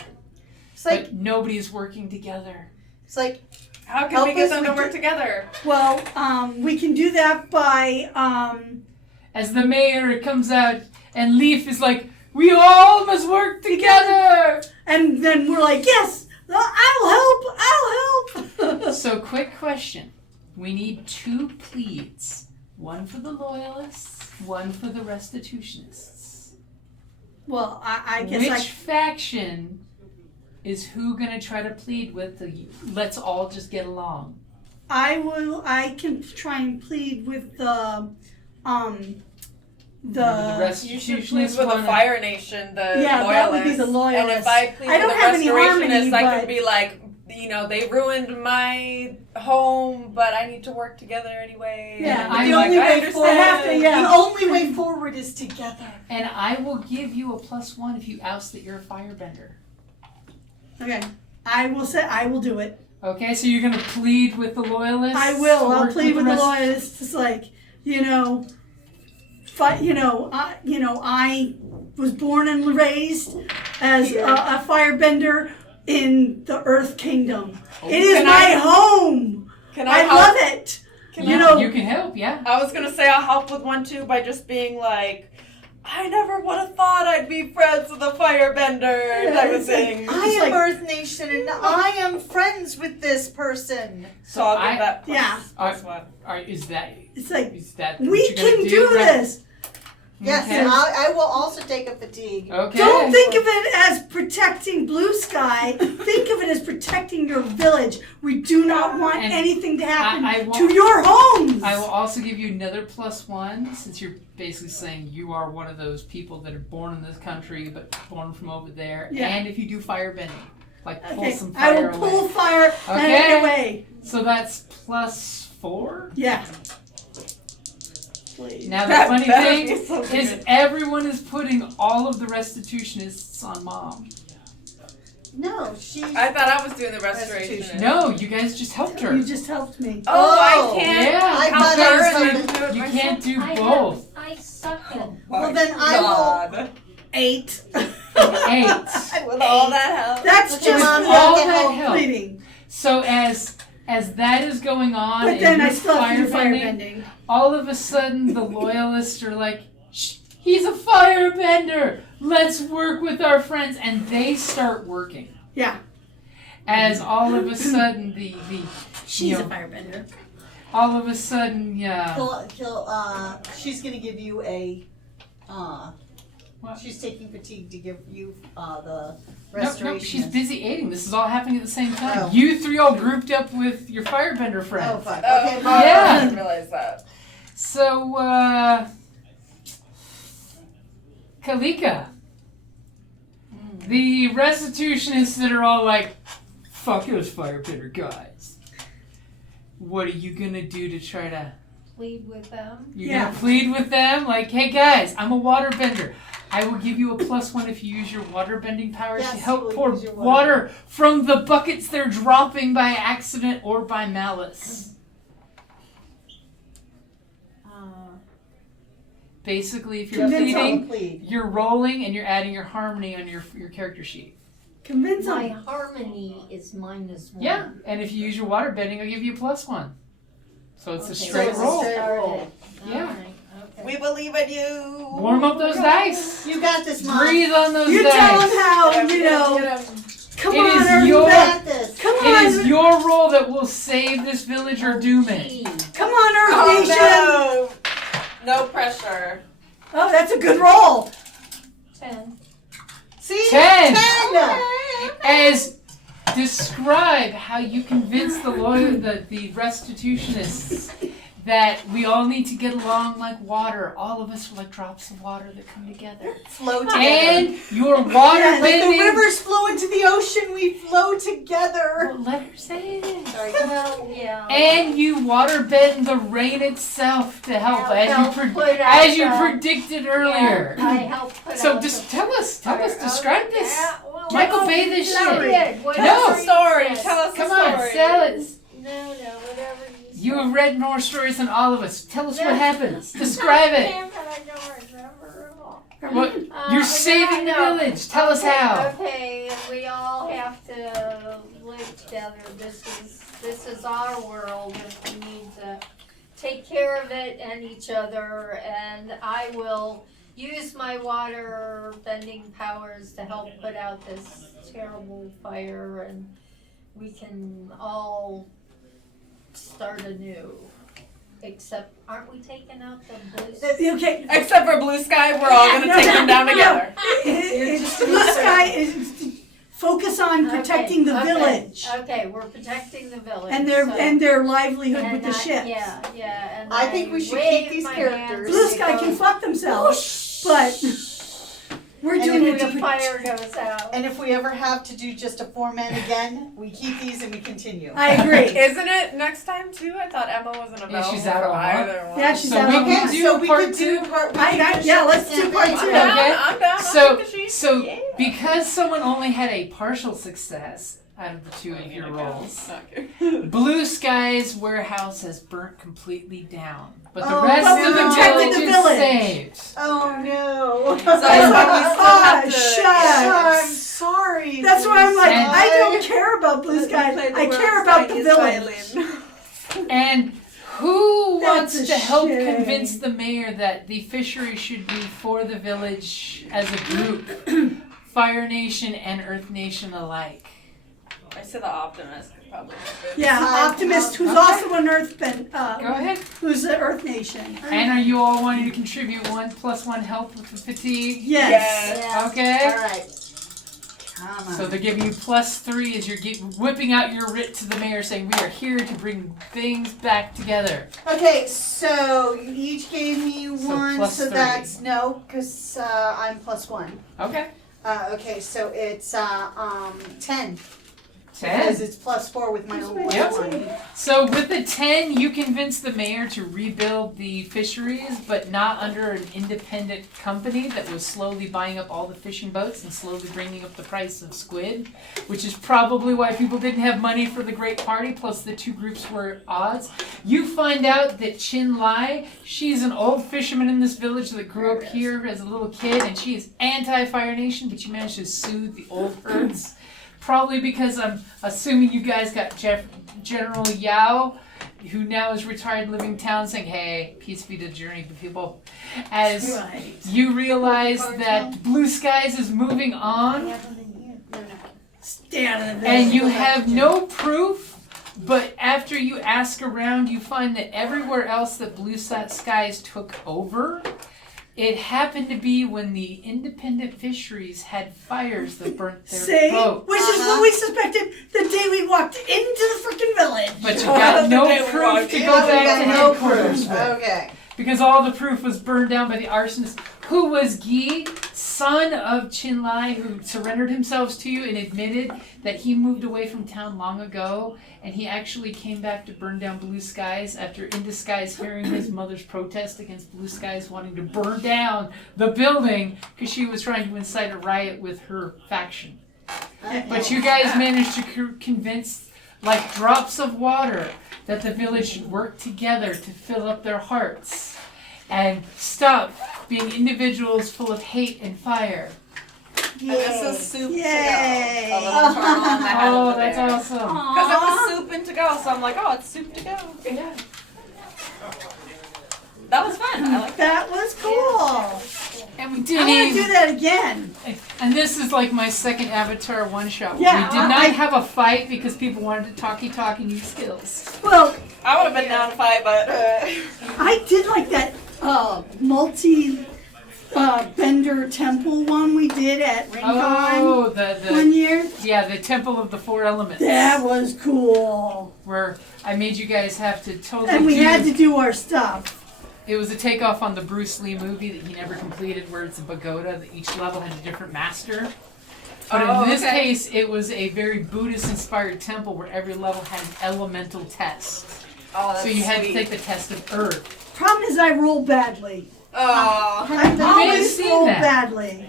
It's like But nobody is working together. it's like How can Help we get us them to with work the- together? Well, we can do that by As the mayor comes out and Leaf is like, we all must work together! and then we're like, yes, I'll help. So quick question. We need 2 pleads. One for the loyalists, one for the restitutionists. Well, I guess Which faction is who gonna try to plead with the let's all just get along? I can try and plead with the You should plead restitutionists with the wanna- Fire Nation, the Yeah, loyalists. that would be the And loyalists. if I plead I don't with have the any harmony, restorationists, I but- could be like, they ruined my home, but I need to work together anyway. Yeah, And the I'm only like, I way forward- understand. I have to, yeah. the only way forward is together. And I will give you a +1 if you oust that you're a firebender. Okay, I will do it. Okay, so you're gonna plead with the loyalists? I will. to I'll work plead with the rest- loyalists. It's like, I was born and raised as a firebender in the Earth Kingdom. It is Can my I- home. Can I help? love it. Can You I- know, You can help, yeah. I was gonna say I'll help with one too by just being like, I never would have thought I'd be friends with a firebender type of thing. I It's am like- Earth Nation, and I am friends with this person. So I'll I- give that Yeah. +1. Is that it's like what we you're gonna can do Right? this. Yes, Okay. I will also take a fatigue. Okay. Don't think of it as protecting Blue Sky. Think of it as protecting your village. We do not want And anything to happen I won't- to your homes. I will also give you another +1 since you're basically saying you are one of those people that are born in this country but born from over there. Yeah. And if you do firebending, like pull Okay, some I fire will pull away. fire Okay. away. So that's +4. Yeah. Please. Now the That funny better thing be something is good. everyone is putting all of the restitutionists on Mom. No, she's. I thought I was doing the restoration. No, you guys just helped her. You just helped me. Oh, Oh, I can't. yeah. I help thought her it was and then do it You myself? can't do I both. I suck at Well, then I will- God. 8. 8. With all that help. That's Okay, just Mom, all I'll that get help. help. pleading. So as that is going on, But and then I you're still have to do firebending, firebending. all of a sudden the loyalists are like, Shh, he's a firebender. Let's work with our friends, and they start working. Yeah. As all of a sudden the She's you a know, firebender. all of a sudden yeah. She's gonna give you a. What? She's taking fatigue to give you the No, restoration. she's busy eating. This is all happening at the same time. Oh. You 3 all grouped up with your firebender friends. Oh, fuck. Oh, Okay, I Mom. Yeah. didn't realize that. So, Kalika, the restitutionists that are all like, fuck those firebender guys. What are you gonna do to try to... plead with them. You're Yeah. gonna plead with them? Like, hey guys, I'm a waterbender. I will give you a +1 if you use your waterbending powers Yes, to you help will pour use your water from the buckets they're dropping by accident or by malice. Basically, if you're Convince pleading, plead. you're rolling and you're adding your harmony on your character sheet. Convince My them. harmony is -1. Yeah, and if you use your waterbending, I'll give you a +1. So it's a Okay, straight so it's a roll. straight roll. Started. Yeah. Alright, okay. We believe in you. Warm up those dice. You got this, Mom. Breathe on those You dice. tell them how, Get 'em, you get 'em, know. get 'em. Come It on, is Earth your- You Nation. got this. Come It on. is your roll that will save this village or doom it. Gee. Come on, Earth Nation. Oh, no. No pressure. Oh, that's a good roll. 10. See? 10. 10. As describe how you convince the restitutionists that we all need to get along like water. All of us are like drops of water that come together. Flow together. And your water Like the bending. rivers flow into the ocean, we flow together. Well, let her say it. Sorry, well, yeah. And you water bend the rain itself to help, Help put out as you the- predicted earlier. Yeah, I helped put So out just the tell us, describe this. Yeah, well, Michael well, Bay this tell shit. it, whatever No. Tell us a story. you Tell us Come a on, story. sell it. No, whatever You have read more stories than all of us. Tell us what No. happens. Describe it. Damn it, I don't remember at all. What? You're saving the village. Tell us how. Okay, we all have to live together. This is our world, and we need to take care of it and each other. And I will use my water bending powers to help put out this terrible fire, and we can all start anew. Except, aren't we taking out the blue? Okay. Except for Blue Sky, we're all gonna take them down together. Blue Sky is focus on protecting the village Okay, we're protecting the village. and their livelihood with the ships. Yeah. And I think we should wave keep these my characters. hands Blue and Sky go, can fuck themselves, but we're And doing if it to the fire goes out. And if we ever have to do just a 4-man again, we keep these and we continue. I agree. Isn't it next time too? I thought Emma wasn't available. Yeah, she's out for on either one. Yeah, she's So out we on can one. do so we part could two. do part. Yeah, let's do part two. I'm down. Okay. I'm down. I'll So, take the sheet. so Yeah. because someone only had a partial success out of the two of your rolls, Okay. Blue Sky's warehouse has burnt completely down, but the Oh, rest but of we the protected village the is village. saved. Oh no! So we still have to. shucks. I'm sorry. That's why I'm like, And- I don't care about Blue Sky. I care about the village. And who That's wants a to help shame. convince the mayor that the fishery should be for the village as a group, Fire Nation and Earth Nation alike? I said the optimist could probably help it. Yeah, Optimist, who's also an Earthbend, Go ahead. who's an Earth Nation. And are you all wanting to contribute 1+1 help with the fatigue? Yes. Yeah. Okay. All right. Come on. So they're giving you +3 as you're whipping out your writ to the mayor saying, we are here to bring things back together. Okay, so you each gave me one, plus so 3. that's no, because I'm +1. Okay. Okay, so it's 10. 10. Because it's +4 with my own Yep. +1. So with the 10, you convince the mayor to rebuild the fisheries, but not under an independent company that was slowly buying up all the fishing boats and slowly bringing up the price of squid, which is probably why people didn't have money for the great party, plus the two groups were at odds. You find out that Chin Lai, she's an old fisherman in this village that grew up here as a little kid, and she is anti-Fire Nation, but you managed to soothe the old herds. Probably because I'm assuming you guys got General Yao, who now is retired, living town, saying, hey, peace be to journey to people. As Right. you realize that Blue Skies is moving on, Stay out of the village. and you have no proof, but after you ask around, you find that everywhere else that Blue Skies took over, it happened to be when the independent fisheries had fires that burnt their See? boats. Which is what we suspected the day we walked into the freaking village. But you got no day we proof walked to in. go back to no headquarters proof. with. Okay. Because all the proof was burned down by the arsonist, who was Guy, son of Chin Lai, who surrendered himself to you and admitted that he moved away from town long ago, and he actually came back to burn down Blue Skies after In Disguise hearing his mother's protest against Blue Skies wanting to burn down the building because she was trying to incite a riot with her faction. But you guys managed to convince, like drops of water, that the village should work together to fill up their hearts and stop being individuals full of hate and fire. And this is soup Yay. to go. A little turtle on the head Oh, of the that's bear. awesome. Because it was soup and to go, so I'm like, oh, it's soup to go. Yeah. That was fun. I like that. That was cool. And we I didn't want to do even, that again. and this is like my second Avatar one-shot. Yeah, we did not I- have a fight because people wanted to talk and use skills. Well, I would have been down to fight, but I did like that multi Bender Temple one we did at RingCon Oh, one the year. the Temple of the Four Elements. That was cool. Where I made you guys have to totally And we do had to do our stuff. It was a takeoff on the Bruce Lee movie that he never completed, where it's a pagoda that each level had a different master. But Oh, in this okay. case, it was a very Buddhist-inspired temple where every level had an elemental test. oh, that's So you had to sweet. take the test of Earth. Problem is, I roll badly. Oh, I may have always seen roll that. badly.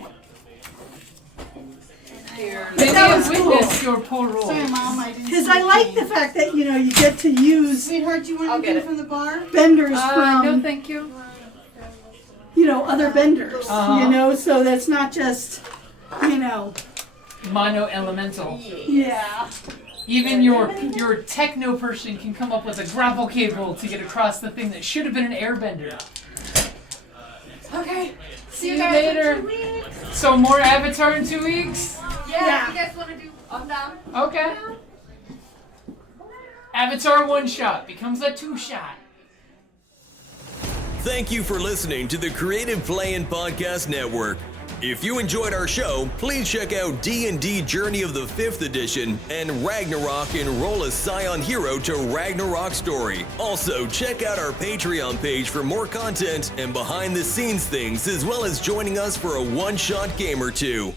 dear. They that may have was cool. witnessed your poor roll. Sorry, Mom, I didn't. Because I like the fact that you get to use Sweetheart, do you I'll want get anything it. from the bar? benders No, from thank you. other vendors, so that's not just, Mono elemental. yeah. Even your techno person can come up with a grapple cable to get across the thing that should have been an airbender. Okay. See you later. So more Avatar in 2 weeks? Yeah. You guys want to do? I'm down. Okay. Avatar 1-shot becomes a 2-shot. Thank you for listening to the Creative Play-In Podcast Network. If you enjoyed our show, please check out D&D Journey of the 5th Edition and Ragnarok Enroll a Scion Hero to Ragnarok Story. Also, check out our Patreon page for more content and behind-the-scenes things, as well as joining us for a one-shot game or two.